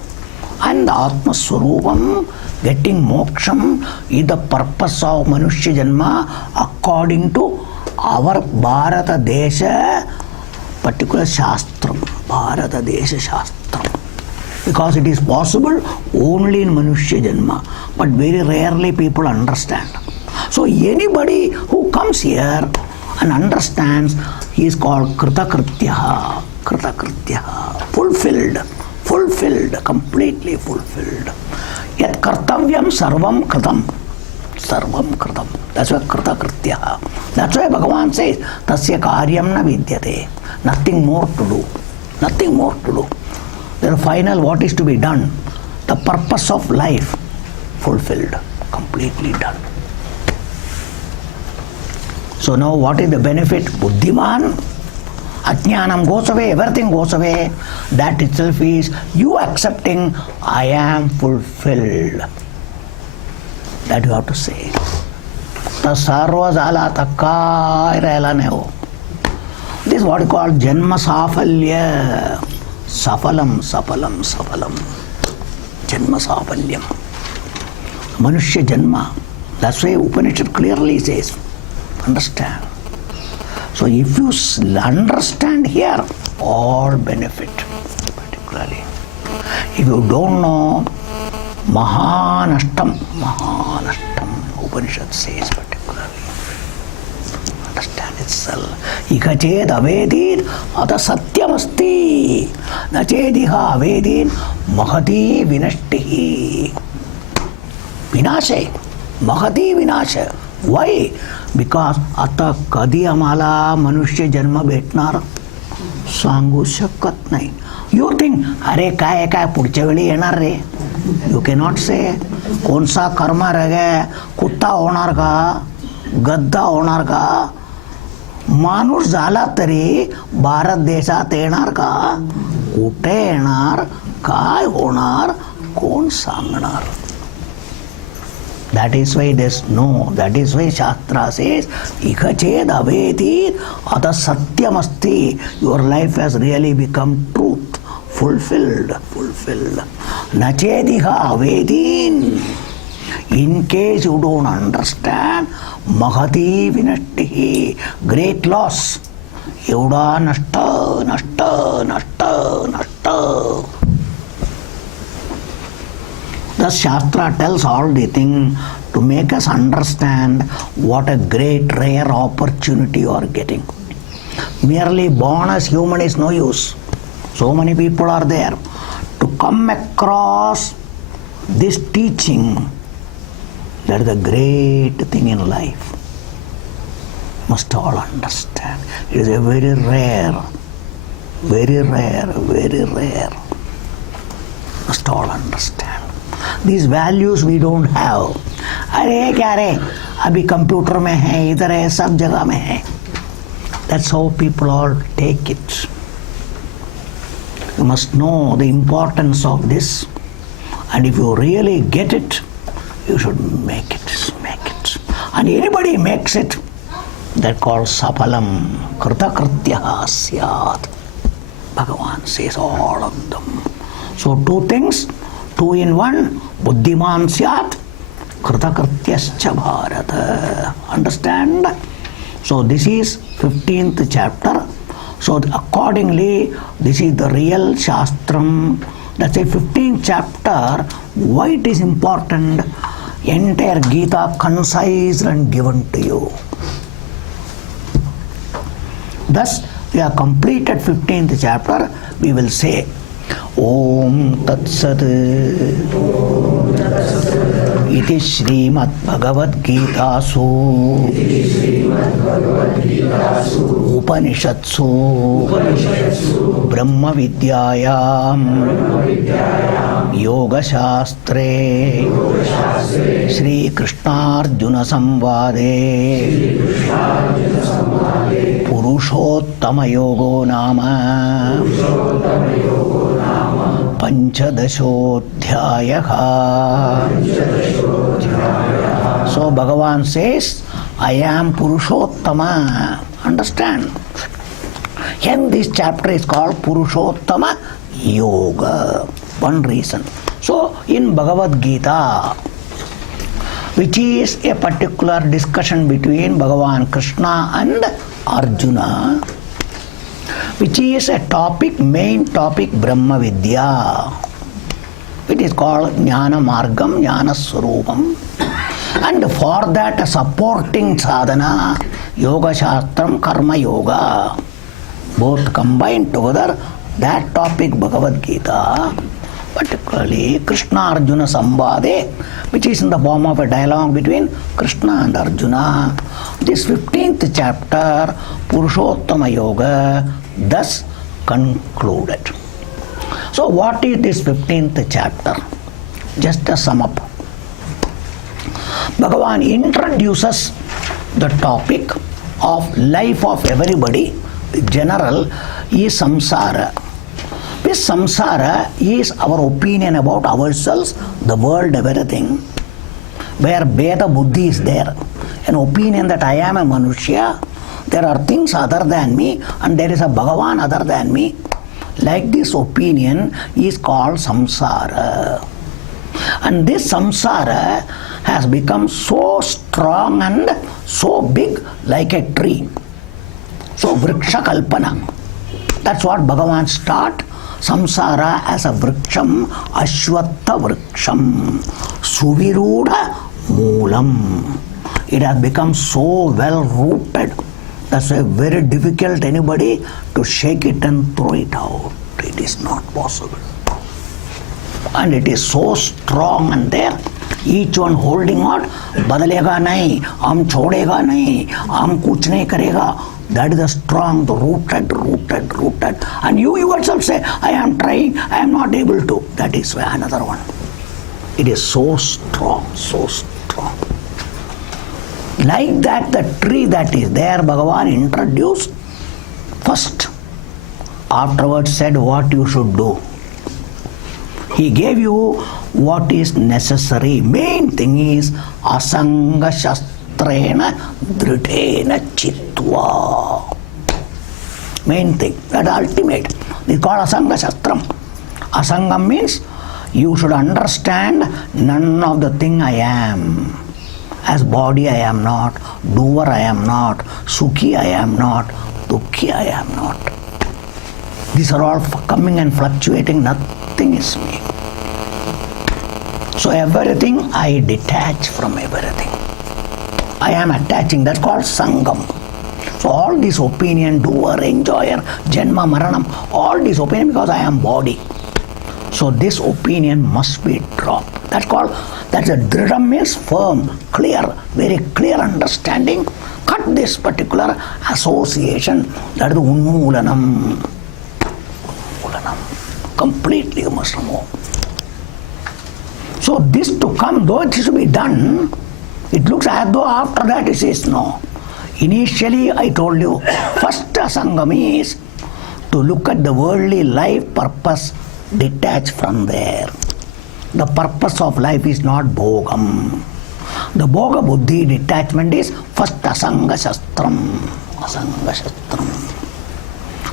and the Atma Swarupam. Getting moksham is the purpose of Manushya Janma according to our Bharata Desha particular Shastram. Bharata Desha Shastram. Because it is possible only in Manushya Janma, but very rarely people understand. So anybody who comes here and understands, he is called Kritakrityaha. Kritakrityaha. Fulfilled, completely fulfilled. Yat kartavyam sarvam kritam. Sarvam kritam. That's why Kritakrityaha. That's why Bhagavan says, Tasya karyam na vidyate. Nothing more to do. Nothing more to do. The final what is to be done, the purpose of life fulfilled, completely done. So now what is the benefit? Buddhiman, ajnanam goes away, everything goes away. That itself is you accepting I am fulfilled. That you have to say. The sarva zala takkai rehla nahi ho. This is what is called janma safalya. Safalam. Janma safalyam. Manushya janma. That's why Upanishad clearly says, understand. So if you understand here, all benefit, particularly. If you don't know, Mahanashtam, Upanishad says particularly. Understand itself. Ikached avedid ata satyamasti. Nachediha avedid mahati vinashtihi. Vinashe. Mahati vinashe. Why? Because आता कधी आम्हाला मनुष्य जन्म भेटणार सांगू शकत नाही. You think अरे काय काय पुढच्या वेळी येणार रे. यू कॅनॉट से. कोणसा कर्म रगे, कुत्ता होणार का, गद्दा होणार का, माणूस झाला तरी भारत देशात येणार का, कुठे येणार, काय होणार, कोण सांगणार. That is why there's no. That is why Shastra says, Ikached avedid ata satyamasti. Your life has really become truth, fulfilled. Nachediha avedin. In case you don't understand, mahati vinashtihi. Great loss. Evda nashta. The Shastra tells all the things to make us understand what a great rare opportunity you are getting. Merely born as human is no use. So many people are there. To come across this teaching, that is a great thing in life. Must all understand. It is a very rare. Must all understand. These values we don't have. अरे क्या रे अभी computer में है इधर है सब जगह में है. That's how people all take it. You must know the importance of this, and if you really get it, you should make it. And anybody makes it, that called sapalam kritakrityaha syat. Bhagavan says all of them. So 2 things, 2 in 1, buddhiman syat kritakrityascha bharata. Understand? So this is 15th chapter. So accordingly, this is the real Shastram. That's a 15th chapter. Why it is important? Entire Gita concise and given to you. Thus, we have completed 15th chapter. We will say, Om Tat Sat Iti Srimad Bhagavad Gita Su Upanishatsu Brahma Vidyayam Yoga Shastre Shri Krishna Arjuna Samvade Purushottama Yogo Nama Panchadashodhyayaha. So Bhagavan says, I am Purushottama. Understand? Hence this chapter is called Purushottama Yoga. One reason. So in Bhagavad Gita, which is a particular discussion between Bhagavan Krishna and Arjuna, which is a topic, main topic, Brahma Vidya. It is called Jnana Margam, Jnana Swarupam. And for that, a supporting sadhana, Yoga Shastram, Karma Yoga, both combined together, that topic, Bhagavad Gita, particularly Krishna Arjuna Samvade, which is in the form of a dialogue between Krishna and Arjuna. This 15th chapter, Purushottama Yoga, thus concluded. So what is this 15th chapter? Just a sum up. Bhagavan introduces the topic of life of everybody. General is samsara. This samsara is our opinion about ourselves, the world, everything. Where Veda Buddhi is there. An opinion that I am a Manushya. There are things other than me and there is a Bhagavan other than me. Like this opinion is called samsara. And this samsara has become so strong and so big like a tree. So vriksha kalpana. That's what Bhagavan start. Samsara as a vriksham, ashwattha vriksham, suvirudha moolam. It has become so well rooted. That's why very difficult anybody to shake it and throw it out. It is not possible. And it is so strong and there. Each one holding on, badalega nahi, hum chodega nahi, hum kuch nahi karega. That is the strong, the rooted. And you yourself say, I am trying, I am not able to. That is another one. It is so strong, so strong. Like that, the tree that is there, Bhagavan introduced first. Afterwards said what you should do. He gave you what is necessary. Main thing is asanga shastrena dritena chitva. Main thing, that ultimate. It is called asanga shastram. Asangam means you should understand none of the thing I am. As body I am not, doer I am not, sukhi I am not, dukhi I am not. These are all coming and fluctuating, nothing is me. So everything I detach from everything. I am attaching, that's called sangam. So So all this opinion, doer, enjoyer, janma, maranam, all this opinion because I am body. So this opinion must be dropped. That's a dridam means firm, clear, very clear understanding. Cut this particular association. That is the unmoolanam. Completely you must remove. So this to come, though it is to be done, it looks as though after that it says no. Initially I told you, first asangam is to look at the worldly life purpose detached from there. The purpose of life is not bhogam. The bhoga buddhi detachment is first asanga shastram. Asanga shastram.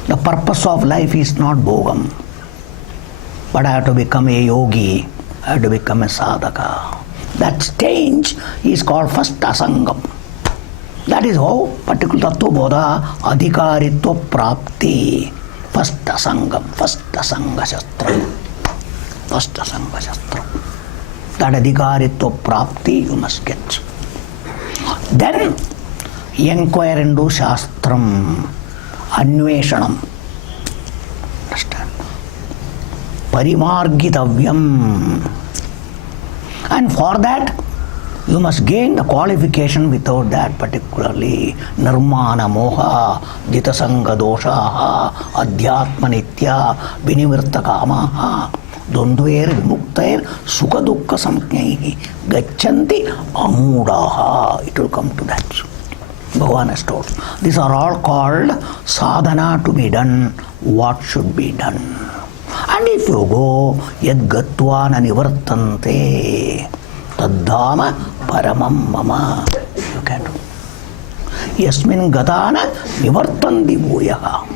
The purpose of life is not bhogam. But I have to become a yogi. I have to become a sadhaka. That stage is called first asangam. That is how particular tattva bodha adhikaritva prapti. First asangam, first asanga shastram. First asanga shastram. That adhikaritva prapti you must get. Then inquire into shastram, anveshanam. Understand? Parimargitavyam. And for that you must gain the qualification. Without that, particularly nirmana moha, jitasanga dosha, adhyatma nitya, vinivirta kamaha, dondvair vimuktair, sukha dukkha samjnaihi, gacchanti amudaha. It will come to that. Bhagavan has told. These are all called sadhana to be done, what should be done. And if you go, yad gatva na nivartante, taddhama paramam mama. You can do. Yasmin gatana nivartanti bhuyaha.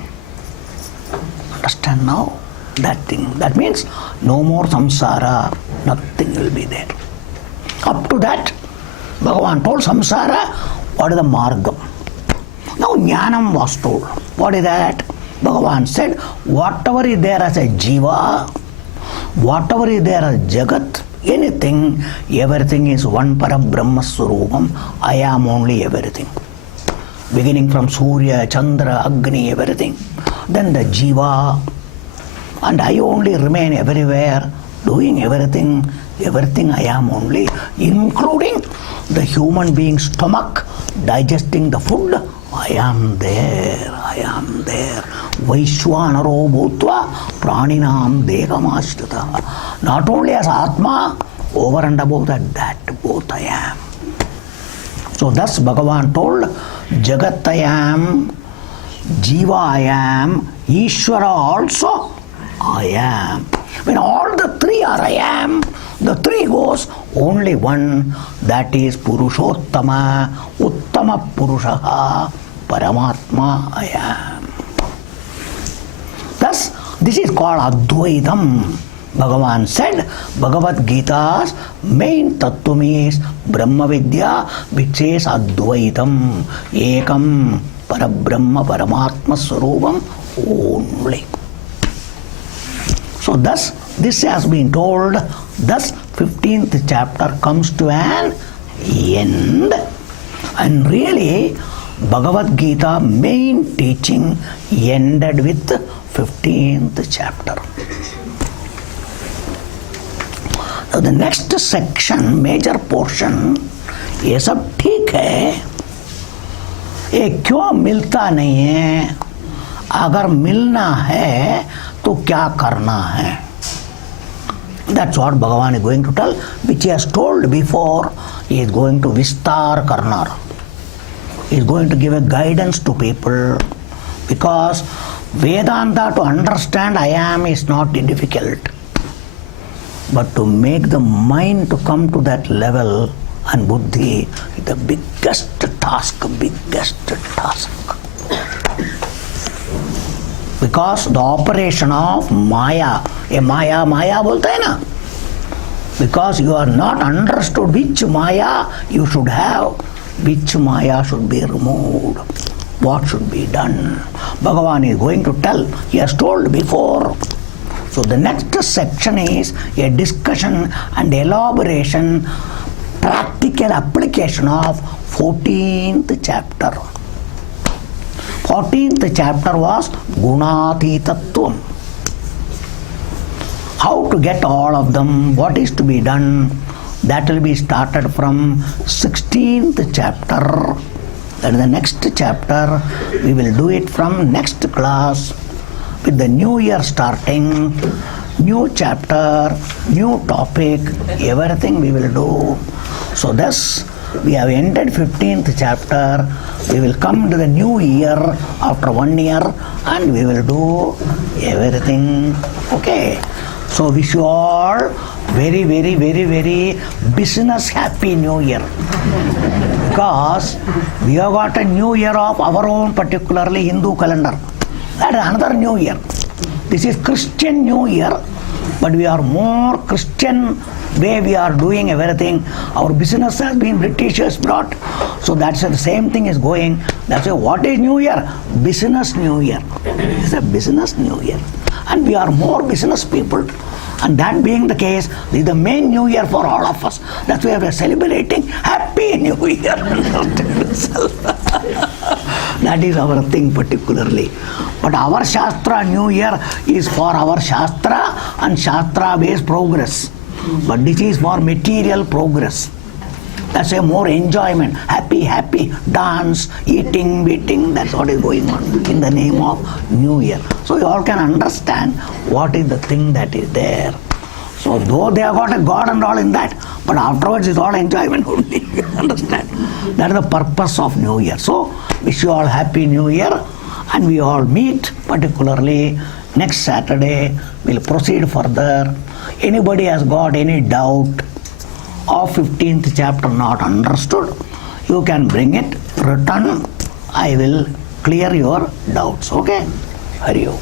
Understand now? That thing. That means no more samsara, nothing will be there. Up to that, Bhagavan told samsara, what is the margam? Now jnanam was told. What is that? Bhagavan said, whatever is there as a jiva, whatever is there as jagat, anything, everything is one parabrahma swarupam. I am only everything. Beginning from Surya, Chandra, Agni, everything. Then the jiva, and I only remain everywhere, doing everything. Everything I am only, including the human being's stomach, digesting the food. I am there, I am there. Vaishwanaro bhutva praninam dehamashrita. Not only as Atma, over and above that both I am. So thus Bhagavan told, Jagat I am, Jiva I am, Ishvara also I am. When all the three are I am, the three goes only one, that is Purushottama, Uttama Purushaha, Paramatma I am. Thus, this is called Advaitam. Bhagavan said, Bhagavad Gita's main tattvam is Brahma Vidya, which says Advaitam, Ekam, Parabrahma, Paramatma Swarupam only. So thus, this has been told, thus 15th chapter comes to an end. And really, Bhagavad Gita main teaching ended with 15th chapter. Now the next section, major portion, ये सब ठीक है, ये क्यों मिलता नहीं है, अगर मिलना है तो क्या करना है? That's what Bhagavan is going to tell, which he has told before. He is going to Vistar Karnar. He is going to give a guidance to people, because Vedanta, to understand I am, is not difficult. But to make the mind to come to that level and buddhi is the biggest task. Because the operation of Maya, Maya बोलते हैं ना, because you are not understood which Maya you should have, which Maya should be removed, what should be done. Bhagavan is going to tell, he has told before. So the next section is a discussion and elaboration, practical application of 14th chapter. 14th chapter was Gunatitattvam. How to get all of them, what is to be done, that will be started from 16th chapter. That is the next chapter. We will do it from next class with the new year starting, new chapter, new topic, everything we will do. So thus we have ended 15th chapter. We will come to the new year after 1 year and we will do everything. Okay. So wish you all very, very, very, very business happy new year. Because we have got a new year of our own, particularly Hindu calendar. That is another new year. This is Christian new year, but we are more Christian way we are doing everything. Our business has been Britishers brought. So that's the same thing is going. That's why what is new year? Business new year. It's a business new year. And we are more business people. And that being the case, this is the main new year for all of us. That's why we are celebrating Happy New Year. That is our thing particularly. But our Shastra New Year is for our Shastra and Shastra based progress. But this is for material progress. That's a more enjoyment, happy, dance, eating, beating, that's what is going on in the name of New Year. So you all can understand what is the thing that is there. So though they have got a God and all in that, but afterwards it's all enjoyment only, you understand. That is the purpose of New Year. So wish you all Happy New Year and we all meet particularly next Saturday. We'll proceed further. Anybody has got any doubt of 15th chapter not understood, you can bring it written. I will clear your doubts. Okay? Hari Om.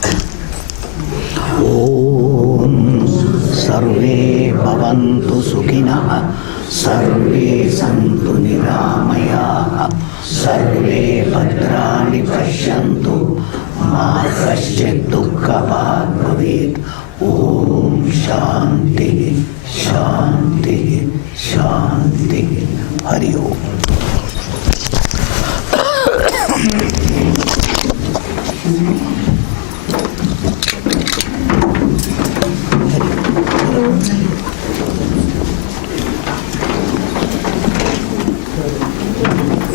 Om Sarve Bhavantu Sukhinah Sarve Santu Niramayah Sarve Bhadrani Pashyantu Ma Kaschid Dukkha Bhag Bhavet. Om Shanti Shanti Shanti. Hari Om. Hari Om.